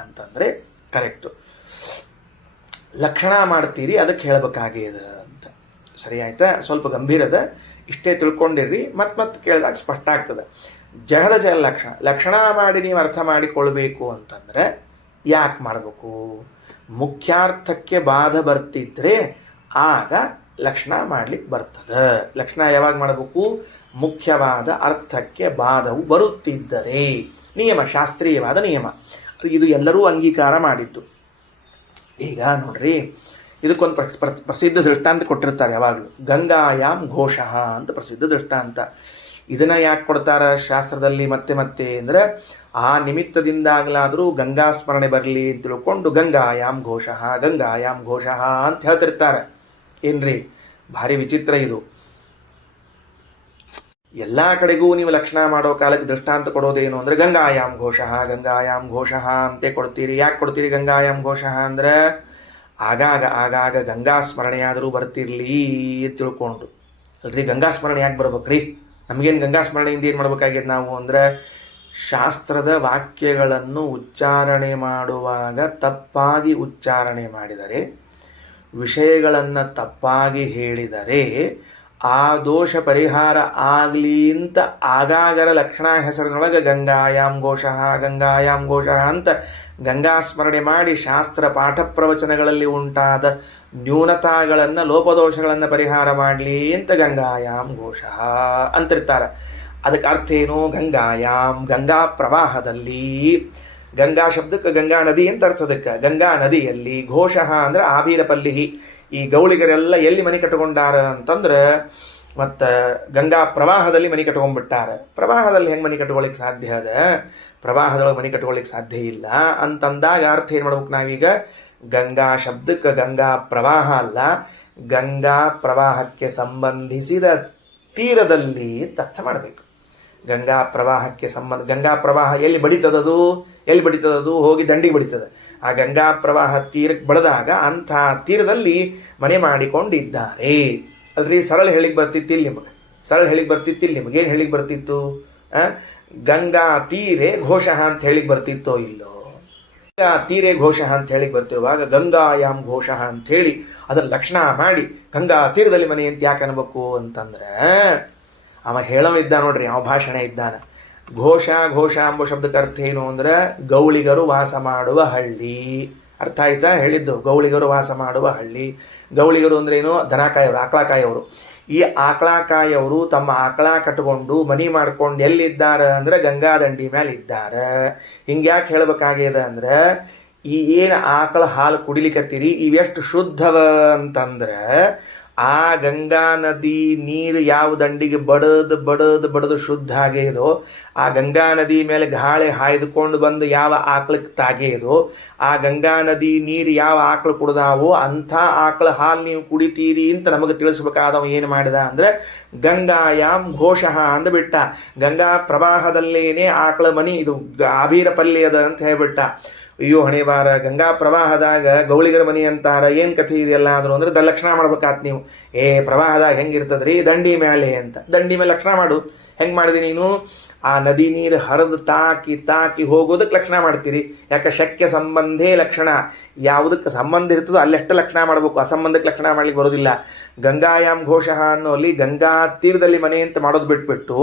ಅಂತಂದರೆ ಕರೆಕ್ಟು. ಲಕ್ಷಣ ಮಾಡ್ತೀರಿ ಅದಕ್ಕೆ ಹೇಳಬೇಕಾಗ್ಯದ ಅಂತ. ಸರಿ ಆಯ್ತಾ? ಸ್ವಲ್ಪ ಗಂಭೀರದ, ಇಷ್ಟೇ ತಿಳ್ಕೊಂಡಿರ್ರಿ. ಮತ್ತೆ ಕೇಳಿದಾಗ ಸ್ಪಷ್ಟ ಆಗ್ತದೆ. ಜಹದ ಲಕ್ಷಣ ಮಾಡಿ ನೀವು ಅರ್ಥ ಮಾಡಿಕೊಳ್ಬೇಕು ಅಂತಂದರೆ ಯಾಕೆ ಮಾಡಬೇಕು? ಮುಖ್ಯಾರ್ಥಕ್ಕೆ ಬಾಧ ಬರ್ತಿದ್ರೆ ಆಗ ಲಕ್ಷಣ ಮಾಡ್ಲಿಕ್ಕೆ ಬರ್ತದೆ. ಲಕ್ಷಣ ಯಾವಾಗ ಮಾಡಬೇಕು? ಮುಖ್ಯವಾದ ಅರ್ಥಕ್ಕೆ ಬಾಧವು ಬರುತ್ತಿದ್ದರೆ. ನಿಯಮ, ಶಾಸ್ತ್ರೀಯವಾದ ನಿಯಮ. ಇದು ಎಲ್ಲರೂ ಅಂಗೀಕಾರ ಮಾಡಿದ್ದು. ಈಗ ನೋಡ್ರಿ, ಇದಕ್ಕೊಂದು ಪ್ರಸಿದ್ಧ ದೃಷ್ಟಾಂತ ಕೊಟ್ಟಿರ್ತಾರೆ ಯಾವಾಗಲೂ. ಗಂಗಾಯಾಮ್ ಘೋಷಃ ಅಂತ ಪ್ರಸಿದ್ಧ ದೃಷ್ಟಾಂತ. ಇದನ್ನು ಯಾಕೆ ಕೊಡ್ತಾರೆ ಶಾಸ್ತ್ರದಲ್ಲಿ ಮತ್ತೆ ಅಂದರೆ ಆ ನಿಮಿತ್ತದಿಂದಾಗಲಾದರೂ ಗಂಗಾ ಸ್ಮರಣೆ ಬರಲಿ ಅಂತ ತಿಳ್ಕೊಂಡು ಗಂಗಾಯಾಮ್ ಘೋಷಃ ಅಂತ ಹೇಳ್ತಿರ್ತಾರೆ. ಏನ್ರಿ ಭಾರಿ ವಿಚಿತ್ರ ಇದು. ಎಲ್ಲ ಕಡೆಗೂ ನೀವು ಲಕ್ಷಣ ಮಾಡೋ ಕಾಲಕ್ಕೆ ದೃಷ್ಟಾಂತ ಕೊಡೋದೇನು ಅಂದರೆ ಗಂಗಾಯಾಮ್ ಘೋಷಃ ಅಂತೇ ಕೊಡ್ತೀರಿ. ಯಾಕೆ ಕೊಡ್ತೀರಿ ಗಂಗಾಯಾಮ್ ಘೋಷಃ ಅಂದರೆ ಆಗಾಗ ಗಂಗಾ ಸ್ಮರಣೆಯಾದರೂ ಬರ್ತಿರ್ಲಿ ಅಂತ ತಿಳ್ಕೊಂಡು. ಅಲ್ರಿ, ಗಂಗಾ ಸ್ಮರಣೆ ಯಾಕೆ ಬರ್ಬೇಕ್ರಿ? ನಮಗೇನು ಗಂಗಾ ಸ್ಮರಣೆಯಿಂದ ಏನು ಮಾಡ್ಬೇಕಾಗ್ಯದ ನಾವು ಅಂದರೆ ಶಾಸ್ತ್ರದ ವಾಕ್ಯಗಳನ್ನು ಉಚ್ಚಾರಣೆ ಮಾಡುವಾಗ ತಪ್ಪಾಗಿ ಉಚ್ಚಾರಣೆ ಮಾಡಿದರೆ, ವಿಷಯಗಳನ್ನು ತಪ್ಪಾಗಿ ಹೇಳಿದರೆ ಆ ದೋಷ ಪರಿಹಾರ ಆಗಲಿ ಅಂತ ಆಗಾಗರ ಲಕ್ಷಣ ಹೆಸರಿನೊಳಗೆ ಗಂಗಾಯಾಮ್ ಘೋಷಃ ಅಂತ ಗಂಗಾ ಸ್ಮರಣೆ ಮಾಡಿ ಶಾಸ್ತ್ರ ಪಾಠ ಪ್ರವಚನಗಳಲ್ಲಿ ಉಂಟಾದ ನ್ಯೂನತಾಗಳನ್ನು, ಲೋಪದೋಷಗಳನ್ನು ಪರಿಹಾರ ಮಾಡಲಿ ಅಂತ ಗಂಗಾಯಾಮ್ ಘೋಷಃ ಅಂತಿರ್ತಾರೆ. ಅದಕ್ಕೆ ಅರ್ಥ ಏನು? ಗಂಗಾ ಪ್ರವಾಹದಲ್ಲಿ, ಗಂಗಾ ಶಬ್ದಕ್ಕೆ ಗಂಗಾ ನದಿ ಅಂತ ಅರ್ಥದಕ್ಕೆ. ಗಂಗಾ ನದಿಯಲ್ಲಿ ಘೋಷಃ ಅಂದ್ರೆ ಆಭೀರ ಪಲ್ಲಿಹಿ. ಈ ಗೌಳಿಗರೆಲ್ಲ ಎಲ್ಲಿ ಮನೆ ಕಟ್ಕೊಂಡಾರ ಅಂತಂದ್ರೆ ಮತ್ತು ಗಂಗಾ ಪ್ರವಾಹದಲ್ಲಿ ಮನೆ ಕಟ್ಕೊಂಡ್ಬಿಟ್ಟಾರೆ. ಪ್ರವಾಹದಲ್ಲಿ ಹೆಂಗೆ ಮನೆ ಕಟ್ಕೊಳ್ಳಿಕ್ಕೆ ಸಾಧ್ಯ ಅದ? ಪ್ರವಾಹದೊಳಗೆ ಮನೆ ಕಟ್ಕೊಳ್ಳಿಕ್ಕೆ ಸಾಧ್ಯ ಇಲ್ಲ ಅಂತಂದಾಗ ಅರ್ಥ ಏನು ಮಾಡ್ಬೇಕು ನಾವೀಗ? ಗಂಗಾ ಶಬ್ದಕ್ಕೆ ಗಂಗಾ ಪ್ರವಾಹ ಅಲ್ಲ, ಗಂಗಾ ಪ್ರವಾಹಕ್ಕೆ ಸಂಬಂಧಿಸಿದ ತೀರದಲ್ಲಿ ಅರ್ಥ ಮಾಡಬೇಕು. ಗಂಗಾ ಪ್ರವಾಹಕ್ಕೆ ಗಂಗಾ ಪ್ರವಾಹ ಎಲ್ಲಿ ಬಡಿತದದು? ಹೋಗಿ ದಂಡಿಗೆ ಬಡಿತದೆ. ಆ ಗಂಗಾ ಪ್ರವಾಹ ತೀರಕ್ಕೆ ಬಡಿದಾಗ ಅಂಥ ತೀರದಲ್ಲಿ ಮನೆ ಮಾಡಿಕೊಂಡಿದ್ದಾರೆ. ಅಲ್ರಿ, ಸರಳ ಹೇಳಿಗೆ ಬರ್ತಿತ್ತಿಲ್ಲ ನಿಮಗೆ. ಏನು ಹೇಳಿಗೆ ಬರ್ತಿತ್ತು? ಗಂಗಾ ತೀರೆ ಘೋಷಃ ಅಂತ ಹೇಳಿಗೆ ಬರ್ತಿತ್ತೋ ಇಲ್ಲೋ? ಗಂಗಾ ತೀರೆ ಘೋಷಃ ಅಂತ ಹೇಳಿಗೆ ಬರ್ತಿರುವಾಗ ಗಂಗಾಯಾಮ್ ಘೋಷಃ ಅಂತ ಹೇಳಿ ಅದನ್ನು ಲಕ್ಷಣ ಮಾಡಿ ಗಂಗಾ ತೀರದಲ್ಲಿ ಮನೆ ಅಂತ ಯಾಕೆ ಅನ್ಬೇಕು ಅಂತಂದ್ರೆ ಅವ ಹೇಳೋವಿದ್ದ ನೋಡ್ರಿ, ಅವ ಭಾಷಣ ಇದ್ದಾನ. ಘೋಷ ಎಂಬ ಶಬ್ದಕ್ಕೆ ಅರ್ಥ ಏನು ಅಂದ್ರೆ ಗೌಳಿಗರು ವಾಸ ಮಾಡುವ ಹಳ್ಳಿ. ಅರ್ಥ ಆಯ್ತಾ ಹೇಳಿದ್ದು? ಗೌಳಿಗರು ವಾಸ ಮಾಡುವ ಹಳ್ಳಿ. ಗೌಳಿಗರು ಅಂದ್ರೆ ಏನು? ದನಕಾಯವರು, ಆಕಳಕಾಯವರು. ಈ ಆಕಳಕಾಯವರು ತಮ್ಮ ಆಕಳ ಕಟ್ಕೊಂಡು ಮನಿ ಮಾಡ್ಕೊಂಡು ಎಲ್ಲಿದ್ದಾರೆ ಅಂದ್ರೆ ಗಂಗಾ ದಂಡಿ ಮೇಲೆ ಇದ್ದಾರೆ. ಹಿಂಗ್ಯಾಕೆ ಹೇಳ್ಬೇಕಾಗ್ಯದ ಅಂದ್ರೆ ಈ ಏನು ಆಕಳ ಹಾಲು ಕುಡಿಲಿಕ್ಕತ್ತೀರಿ ಇವೆಷ್ಟು ಶುದ್ಧವ ಅಂತಂದ್ರೆ ಆ ಗಂಗಾ ನದಿ ನೀರು ಯಾವ ದಂಡಿಗೆ ಬಡದು ಶುದ್ಧ ಆಗ್ಯದೋ, ಆ ಗಂಗಾ ನದಿ ಮೇಲೆ ಗಾಳಿ ಹಾಯ್ದುಕೊಂಡು ಬಂದು ಯಾವ ಆಕಳಕ್ಕೆ ತಾಗ್ಯದೋ, ಆ ಗಂಗಾ ನದಿ ನೀರು ಯಾವ ಆಕಳು ಕುಡ್ದಾವೋ ಅಂಥ ಆಕಳ ಹಾಲು ನೀವು ಕುಡಿತೀರಿ ಅಂತ ನಮಗೆ ತಿಳಿಸ್ಬೇಕಾದವ ಏನು ಮಾಡಿದ ಅಂದರೆ ಗಂಗಾಯಾಮ್ ಘೋಷಃ ಅಂದ್ಬಿಟ್ಟ. ಗಂಗಾ ಪ್ರವಾಹದಲ್ಲೇನೆ ಆಕಳ ಮನಿ ಇದು ಆಭೀರ ಪಲ್ಯ ಅದ ಅಂತ ಹೇಳ್ಬಿಟ್ಟ. ಅಯ್ಯೋ ಹಣೆಬಾರ, ಗಂಗಾ ಪ್ರವಾಹದಾಗ ಗೌಳಿಗರ ಮನಿ ಅಂತಾರ, ಏನು ಕಥೆ ಇದೆಲ್ಲ ಆದರೂ ಅಂದ್ರೆ ಲಕ್ಷಣ ಮಾಡ್ಬೇಕಾತ್ ನೀವು. ಪ್ರವಾಹದಾಗ ಹೆಂಗಿರ್ತದ್ರಿ? ದಂಡಿ ಮೇಲೆ ಅಂತ. ದಂಡಿ ಮೇಲೆ ಲಕ್ಷಣ ಮಾಡು. ಹೆಂಗೆ ಮಾಡಿದೆ ನೀನು? ಆ ನದಿ ನೀರು ಹರಿದು ತಾಕಿ ಹೋಗೋದಕ್ಕೆ ಲಕ್ಷಣ ಮಾಡ್ತೀರಿ. ಯಾಕೆ? ಶಕ್ಯ ಸಂಬಂಧೇ ಲಕ್ಷಣ. ಯಾವುದಕ್ಕೆ ಸಂಬಂಧ ಇರ್ತದೋ ಅಲ್ಲೆಷ್ಟು ಲಕ್ಷಣ ಮಾಡಬೇಕು, ಅಸಂಬಂಧಕ್ಕೆ ಲಕ್ಷಣ ಮಾಡ್ಲಿಕ್ಕೆ ಬರೋದಿಲ್ಲ. ಗಂಗಾಯಾಮ್ ಘೋಷಃ ಅನ್ನೋ ಅಲ್ಲಿ ಗಂಗಾ ತೀರದಲ್ಲಿ ಮನೆ ಅಂತ ಮಾಡೋದು ಬಿಟ್ಬಿಟ್ಟು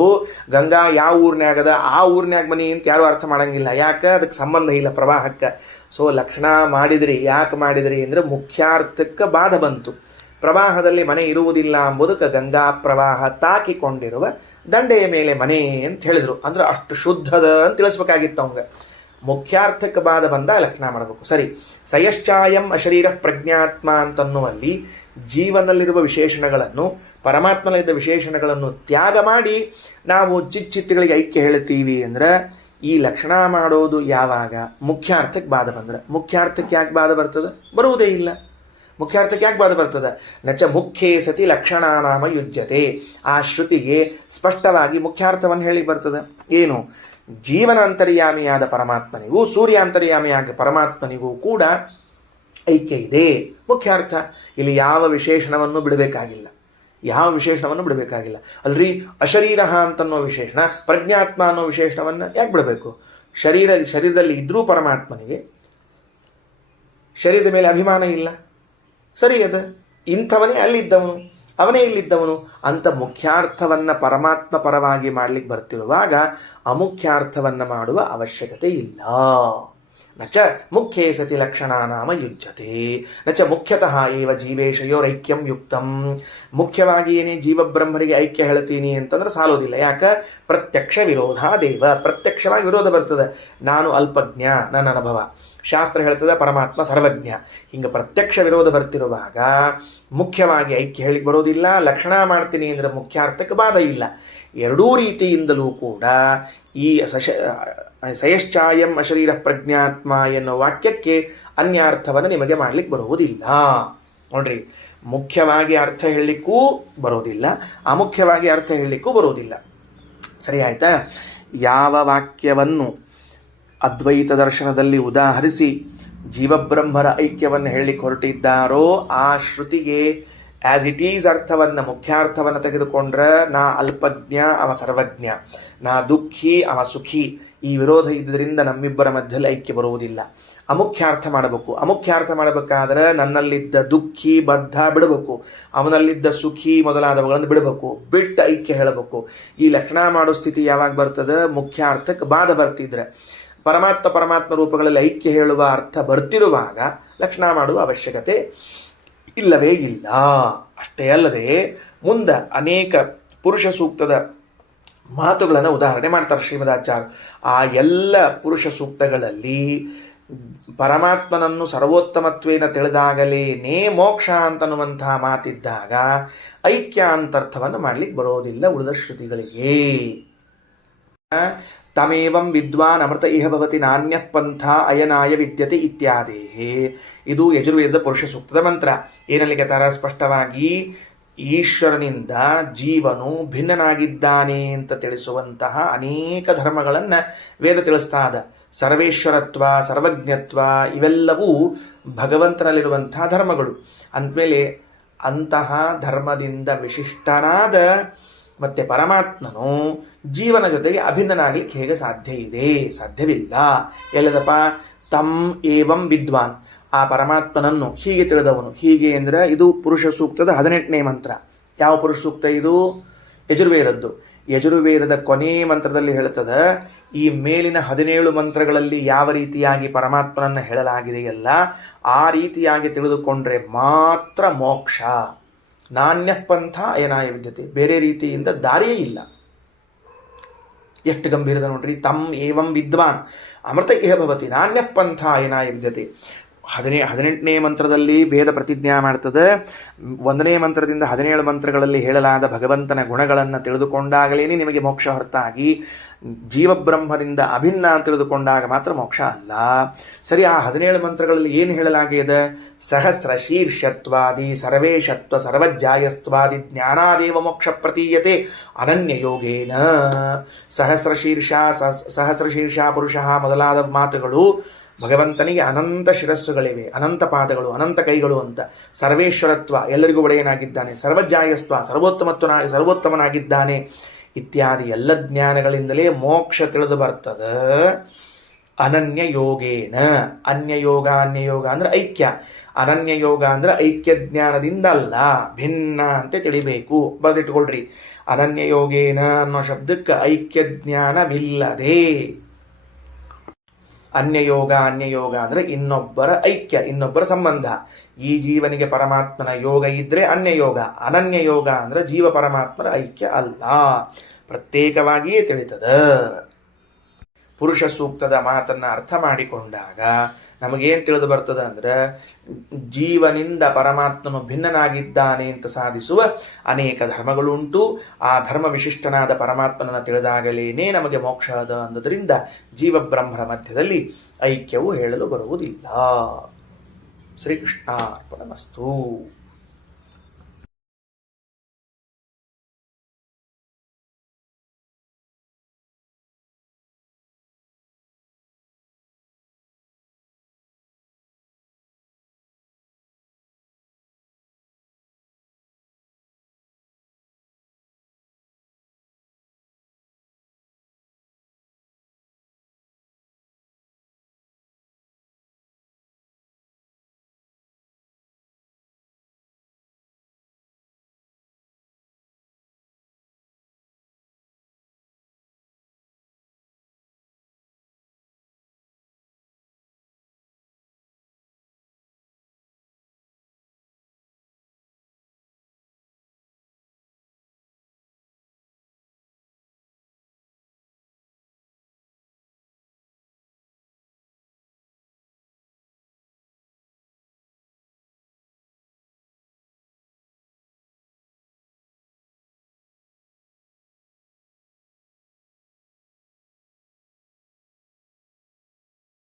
ಗಂಗಾ ಯಾವ ಊರಿನಾಗದ ಆ ಊರಿನಾಗ ಮನೆ ಅಂತ ಯಾರು ಅರ್ಥ ಮಾಡಂಗಿಲ್ಲ. ಯಾಕೆ? ಅದಕ್ಕೆ ಸಂಬಂಧ ಇಲ್ಲ ಪ್ರವಾಹಕ್ಕೆ. ಸೊ ಲಕ್ಷಣ ಮಾಡಿದ್ರಿ. ಯಾಕೆ ಮಾಡಿದ್ರಿ ಅಂದರೆ ಮುಖ್ಯಾರ್ಥಕ್ಕೆ ಬಾಧ ಬಂತು. ಪ್ರವಾಹದಲ್ಲಿ ಮನೆ ಇರುವುದಿಲ್ಲ ಎಂಬುದಕ್ಕೆ ಗಂಗಾ ಪ್ರವಾಹ ತಾಕಿಕೊಂಡಿರುವ ದಂಡೆಯ ಮೇಲೆ ಮನೆ ಅಂತ ಹೇಳಿದ್ರು. ಅಂದ್ರೆ ಅಷ್ಟು ಶುದ್ಧದ ಅಂತ ತಿಳಿಸ್ಬೇಕಾಗಿತ್ತು ಅವಂಗೆ. ಮುಖ್ಯಾರ್ಥಕ್ಕೆ ಬಾದ ಬಂದ ಲಕ್ಷಣ ಮಾಡಬೇಕು. ಸರಿ, ಸಯಶ್ಚಾಯಂ ಅಶರೀರ ಪ್ರಜ್ಞಾತ್ಮ ಅಂತನ್ನುವಲ್ಲಿ ಜೀವನದಲ್ಲಿರುವ ವಿಶೇಷಣಗಳನ್ನು, ಪರಮಾತ್ಮನಲ್ಲಿದ್ದ ವಿಶೇಷಣಗಳನ್ನು ತ್ಯಾಗ ಮಾಡಿ ನಾವು ಚಿತ್ತಿಗಳಿಗೆ ಐಕ್ಯ ಹೇಳ್ತೀವಿ ಅಂದ್ರೆ ಈ ಲಕ್ಷಣ ಮಾಡೋದು ಯಾವಾಗ? ಮುಖ್ಯಾರ್ಥಕ್ಕೆ ಬಾದ ಬಂದ್ರೆ. ಮುಖ್ಯಾರ್ಥಕ್ಕೆ ಯಾಕೆ ಬಾದ ಬರ್ತದೆ? ಬರುವುದೇ ಇಲ್ಲ. ಮುಖ್ಯಾರ್ಥಕ್ಕೆ ಯಾಕೆ ಬಾದ ಬರ್ತದೆ? ನಚ ಮುಖ್ಯೇ ಸತಿ ಲಕ್ಷಣಾನಾಮ ಯುಜ್ಯತೆ. ಆ ಶ್ರುತಿಗೆ ಸ್ಪಷ್ಟವಾಗಿ ಮುಖ್ಯಾರ್ಥವನ್ನು ಹೇಳಿ ಬರ್ತದೆ. ಏನು? ಜೀವನ ಅಂತರ್ಯಾಮಿಯಾದ ಪರಮಾತ್ಮನಿಗೂ ಸೂರ್ಯಾಂತರ್ಯಾಮಿಯಾದ ಪರಮಾತ್ಮನಿಗೂ ಕೂಡ ಐಕ್ಯ ಇದೆ. ಮುಖ್ಯಾರ್ಥ. ಇಲ್ಲಿ ಯಾವ ವಿಶೇಷಣವನ್ನು ಬಿಡಬೇಕಾಗಿಲ್ಲ. ಅಲ್ರಿ ಅಶರೀರ ಅಂತನ್ನೋ ವಿಶೇಷಣ, ಪ್ರಜ್ಞಾತ್ಮ ಅನ್ನೋ ವಿಶೇಷಣವನ್ನು ಯಾಕೆ ಬಿಡಬೇಕು? ಶರೀರದಲ್ಲಿ ಇದ್ರೂ ಪರಮಾತ್ಮನಿಗೆ ಶರೀರದ ಮೇಲೆ ಅಭಿಮಾನ ಇಲ್ಲ. ಸರಿ, ಅದು ಇಂಥವನೇ ಅಲ್ಲಿದ್ದವನು, ಅವನೇ ಇಲ್ಲಿದ್ದವನು ಅಂತ ಮುಖ್ಯಾರ್ಥವನ್ನು ಪರಮಾತ್ಮ ಪರವಾಗಿ ಮಾಡ್ಲಿಕ್ಕೆ ಬರ್ತಿರುವಾಗ ಅಮುಖ್ಯಾರ್ಥವನ್ನು ಮಾಡುವ ಅವಶ್ಯಕತೆ ಇಲ್ಲ. ನಚ ಮುಖ್ಯೇ ಸತಿ ಲಕ್ಷಣಾನಾಮ ಯುಜ್ಯತೆ ನಚ ಮುಖ್ಯತಃ ಏವ ಜೀವೇಶಯೋರೈಕ್ಯಂ ಯುಕ್ತಂ. ಮುಖ್ಯವಾಗಿ ಏನೇ ಜೀವಬ್ರಹ್ಮರಿಗೆ ಐಕ್ಯ ಹೇಳ್ತೀನಿ ಅಂತಂದ್ರೆ ಸಾಲೋದಿಲ್ಲ. ಯಾಕೆ? ಪ್ರತ್ಯಕ್ಷ ವಿರೋಧ ದೇವ. ಪ್ರತ್ಯಕ್ಷವಾಗಿ ವಿರೋಧ ಬರ್ತದೆ. ನಾನು ಅಲ್ಪಜ್ಞ, ನನ್ನ ಅನುಭವ. ಶಾಸ್ತ್ರ ಹೇಳ್ತದೆ ಪರಮಾತ್ಮ ಸರ್ವಜ್ಞ. ಹಿಂಗೆ ಪ್ರತ್ಯಕ್ಷ ವಿರೋಧ ಬರ್ತಿರುವಾಗ ಮುಖ್ಯವಾಗಿ ಐಕ್ಯ ಹೇಳಿಕ್ ಬರೋದಿಲ್ಲ. ಲಕ್ಷಣ ಮಾಡ್ತೀನಿ ಅಂದರೆ ಮುಖ್ಯಾರ್ಥಕ್ಕೆ ಬಾಧ ಇಲ್ಲ. ಎರಡೂ ರೀತಿಯಿಂದಲೂ ಕೂಡ ಈ ಸಯಶ್ಚಾಯಂ ಅಶರೀರ ಪ್ರಜ್ಞಾತ್ಮ ಎನ್ನುವ ವಾಕ್ಯಕ್ಕೆ ಅನ್ಯಾರ್ಥವನ್ನು ನಿಮಗೆ ಮಾಡಲಿಕ್ಕೆ ಬರುವುದಿಲ್ಲ. ನೋಡ್ರಿ, ಮುಖ್ಯವಾಗಿ ಅರ್ಥ ಹೇಳಲಿಕ್ಕೂ ಬರೋದಿಲ್ಲ, ಅಮುಖ್ಯವಾಗಿ ಅರ್ಥ ಹೇಳಲಿಕ್ಕೂ ಬರೋದಿಲ್ಲ. ಸರಿ ಆಯ್ತಾ? ಯಾವ ವಾಕ್ಯವನ್ನು ಅದ್ವೈತ ದರ್ಶನದಲ್ಲಿ ಉದಾಹರಿಸಿ ಜೀವಬ್ರಹ್ಮರ ಐಕ್ಯವನ್ನು ಹೇಳಲಿಕ್ಕೆ ಹೊರಟಿದ್ದಾರೋ ಆ ಶ್ರುತಿಗೆ ಆ್ಯಸ್ ಇಟ್ ಈಸ್ ಅರ್ಥವನ್ನು, ಮುಖ್ಯಾರ್ಥವನ್ನು ತೆಗೆದುಕೊಂಡ್ರೆ ನಾ ಅಲ್ಪಜ್ಞ ಅವ ಸರ್ವಜ್ಞ, ನಾ ದುಃಖಿ ಅವ ಸುಖಿ, ಈ ವಿರೋಧ ಇದ್ದರಿಂದ ನಮ್ಮಿಬ್ಬರ ಮಧ್ಯದಲ್ಲಿ ಐಕ್ಯ ಬರುವುದಿಲ್ಲ. ಅಮುಖ್ಯಾರ್ಥ ಮಾಡಬೇಕು. ಅಮುಖ್ಯಾರ್ಥ ಮಾಡಬೇಕಾದ್ರೆ ನನ್ನಲ್ಲಿದ್ದ ದುಃಖಿ ಬದ್ಧ ಬಿಡಬೇಕು, ಅವನಲ್ಲಿದ್ದ ಸುಖಿ ಮೊದಲಾದವುಗಳನ್ನು ಬಿಡಬೇಕು, ಬಿಟ್ಟು ಐಕ್ಯ ಹೇಳಬೇಕು. ಈ ಲಕ್ಷಣ ಮಾಡೋ ಸ್ಥಿತಿ ಯಾವಾಗ ಬರ್ತದೆ? ಮುಖ್ಯಾರ್ಥಕ್ಕೆ ಬಾಧ ಬರ್ತಿದ್ರೆ. ಪರಮಾತ್ಮ ರೂಪಗಳಲ್ಲಿ ಐಕ್ಯ ಹೇಳುವ ಅರ್ಥ ಬರ್ತಿರುವಾಗ ಲಕ್ಷಣ ಮಾಡುವ ಅವಶ್ಯಕತೆ ಇಲ್ಲವೇ ಇಲ್ಲ. ಅಷ್ಟೇ ಅಲ್ಲದೆ ಮುಂದೆ ಅನೇಕ ಪುರುಷ ಸೂಕ್ತದ ಮಾತುಗಳನ್ನು ಉದಾಹರಣೆ ಮಾಡ್ತಾರೆ ಶ್ರೀಮದಾಚಾರ್ಯ. ಆ ಎಲ್ಲ ಪುರುಷ ಸೂಕ್ತಗಳಲ್ಲಿ ಪರಮಾತ್ಮನನ್ನು ಸರ್ವೋತ್ತಮತ್ವೇನ ತಿಳಿದಾಗಲೇನೇ ಮೋಕ್ಷ ಅಂತನ್ನುವಂತಹ ಮಾತಿದ್ದಾಗ ಐಕ್ಯ ಅಂತರ್ಥವನ್ನು ಮಾಡ್ಲಿಕ್ಕೆ ಬರೋದಿಲ್ಲ ಉಳಿದ ಶ್ರುತಿಗಳಿಗೆ. ತಮೇವಂ ವಿದ್ವಾನ್ ಅಮೃತ ಇಹ ಭವತಿ ನಾಣ್ಯ ಪಂಥ ಅಯನಾಯ ವಿದ್ಯತೆ ಇತ್ಯಾದೇಹೇ. ಇದು ಯಜುರ್ವೇದದ ಪುರುಷ ಸೂಕ್ತದ ಮಂತ್ರ. ಏನಲ್ಲಿಗೆ ತರ ಸ್ಪಷ್ಟವಾಗಿ ಈಶ್ವರನಿಂದ ಜೀವನು ಭಿನ್ನನಾಗಿದ್ದಾನೆ ಅಂತ ತಿಳಿಸುವಂತಹ ಅನೇಕ ಧರ್ಮಗಳನ್ನು ವೇದ ತಿಳಿಸ್ತಾ ಇದೆ. ಸರ್ವೇಶ್ವರತ್ವ, ಸರ್ವಜ್ಞತ್ವ ಇವೆಲ್ಲವೂ ಭಗವಂತನಲ್ಲಿರುವಂತಹ ಧರ್ಮಗಳು. ಅಂದಮೇಲೆ ಅಂತಹ ಧರ್ಮದಿಂದ ವಿಶಿಷ್ಟನಾದ ಮತ್ತೆ ಪರಮಾತ್ಮನು ಜೀವನ ಜೊತೆಗೆ ಅಭಿನ್ನನಾಗಲಿಕ್ಕೆ ಹೇಗೆ ಸಾಧ್ಯ ಇದೆ? ಸಾಧ್ಯವಿಲ್ಲ. ಎಲ್ಲದಪ್ಪ? ತಮ್ ಏವಂ ವಿದ್ವಾನ್, ಆ ಪರಮಾತ್ಮನನ್ನು ಹೀಗೆ ತಿಳಿದವನು. ಹೀಗೆ ಅಂದರೆ ಇದು ಪುರುಷ ಸೂಕ್ತದ 18ನೇ ಮಂತ್ರ. ಯಾವ ಪುರುಷ ಸೂಕ್ತ ಇದು? ಯಜುರ್ವೇದದ್ದು. ಯಜುರ್ವೇದದ ಕೊನೆ ಮಂತ್ರದಲ್ಲಿ ಹೇಳುತ್ತದೆ, ಈ ಮೇಲಿನ 17 ಮಂತ್ರಗಳಲ್ಲಿ ಯಾವ ರೀತಿಯಾಗಿ ಪರಮಾತ್ಮನನ್ನು ಹೇಳಲಾಗಿದೆಯಲ್ಲ ಆ ರೀತಿಯಾಗಿ ತಿಳಿದುಕೊಂಡ್ರೆ ಮಾತ್ರ ಮೋಕ್ಷ. ನಾಣ್ಯ ಪಂಥ ಅಯನಾಯ ವಿದ್ಯತೆ. ಬೇರೆ ರೀತಿಯಿಂದ ದಾರಿಯೇ ಇಲ್ಲ. ಎಷ್ಟು ಗಂಭೀರದ ನೋಡ್ರಿ. ತಮ್ ಏವಂ ವಿದ್ವಾನ್ ಅಮೃತ ಇಹ ಭವತಿ ನಾಣ್ಯ ಪಂಥ ಅಯನಾಯ ವಿದ್ಯತೆ. 18ನೇ ಮಂತ್ರದಲ್ಲಿ ವೇದ ಪ್ರತಿಜ್ಞಾ ಮಾಡ್ತದೆ. 1ನೇ ಮಂತ್ರದಿಂದ 17 ಮಂತ್ರಗಳಲ್ಲಿ ಹೇಳಲಾದ ಭಗವಂತನ ಗುಣಗಳನ್ನು ತಿಳಿದುಕೊಂಡಾಗಲೇ ನಿಮಗೆ ಮೋಕ್ಷ ಹೊರತಾಗಿ ಜೀವಬ್ರಹ್ಮರಿಂದ ಅಭಿನ್ನ ಅಂತ ತಿಳಿದುಕೊಂಡಾಗ ಮಾತ್ರ ಮೋಕ್ಷ ಅಲ್ಲ. ಸರಿ, ಆ 17 ಮಂತ್ರಗಳಲ್ಲಿ ಏನು ಹೇಳಲಾಗಿದೆ? ಸಹಸ್ರ ಶೀರ್ಷತ್ವಾದಿ ಸರ್ವೇಶತ್ವ ಸರ್ವಜ್ಜಾಯಸ್ತ್ವಾದಿ ಜ್ಞಾನಾದೇವ ಮೋಕ್ಷ ಪ್ರತೀಯತೆ ಅನನ್ಯ ಯೋಗೇನ. ಸಹಸ್ರಶೀರ್ಷ ಪುರುಷ ಮೊದಲಾದ ಮಾತುಗಳು ಭಗವಂತನಿಗೆ ಅನಂತ ಶಿರಸ್ಸುಗಳಿವೆ, ಅನಂತ ಪಾದಗಳು, ಅನಂತ ಕೈಗಳು ಅಂತ. ಸರ್ವೇಶ್ವರತ್ವ, ಎಲ್ಲರಿಗೂ ಒಡೆಯನಾಗಿದ್ದಾನೆ. ಸರ್ವಜ್ಜಾಯಸ್ತ್ವ, ಸರ್ವೋತ್ತಮನಾಗಿದ್ದಾನೆ ಇತ್ಯಾದಿ ಎಲ್ಲ ಜ್ಞಾನಗಳಿಂದಲೇ ಮೋಕ್ಷ ತಿಳಿದು ಬರ್ತದೆ. ಅನನ್ಯ ಯೋಗೇನ. ಅನ್ಯಯೋಗ ಅಂದ್ರೆ ಐಕ್ಯ. ಅನನ್ಯ ಯೋಗ ಅಂದ್ರೆ ಐಕ್ಯ ಜ್ಞಾನದಿಂದ ಅಲ್ಲ, ಭಿನ್ನ ಅಂತ ತಿಳಿಬೇಕು. ಬರೆದಿಟ್ಕೊಳ್ರಿ. ಅನನ್ಯ ಯೋಗೇನ ಅನ್ನೋ ಶಬ್ದಕ್ಕೆ ಐಕ್ಯ ಜ್ಞಾನವಿಲ್ಲದೆ. ಅನ್ಯಯೋಗ ಅಂದರೆ ಇನ್ನೊಬ್ಬರ ಐಕ್ಯ, ಇನ್ನೊಬ್ಬರ ಸಂಬಂಧ. ಈ ಜೀವನಿಗೆ ಪರಮಾತ್ಮನ ಯೋಗ ಇದ್ರೆ ಅನ್ಯಯೋಗ, ಅನನ್ಯ ಯೋಗ ಅಂದ್ರೆ ಜೀವ ಪರಮಾತ್ಮರ ಐಕ್ಯ ಅಲ್ಲ, ಪ್ರತ್ಯೇಕವಾಗಿಯೇ ತಿಳಿತದ. ಪುರುಷ ಸೂಕ್ತದ ಮಾತನ್ನ ಅರ್ಥ ಮಾಡಿಕೊಂಡಾಗ ನಮಗೇನು ತಿಳಿದು ಬರ್ತದೆ ಅಂದ್ರೆ, ಜೀವನಿಂದ ಪರಮಾತ್ಮನು ಭಿನ್ನನಾಗಿದ್ದಾನೆ ಅಂತ ಸಾಧಿಸುವ ಅನೇಕ ಧರ್ಮಗಳುಂಟು. ಆ ಧರ್ಮ ವಿಶಿಷ್ಟನಾದ ಪರಮಾತ್ಮನನ್ನು ತಿಳಿದಾಗಲೇನೆ ನಮಗೆ ಮೋಕ್ಷ ಅದ ಅಂದುದರಿಂದ ಜೀವಬ್ರಹ್ಮರ ಮಧ್ಯದಲ್ಲಿ ಐಕ್ಯವು ಹೇಳಲು ಬರುವುದಿಲ್ಲ. ಶ್ರೀಕೃಷ್ಣಾರ್ಪಣಮಸ್ತು.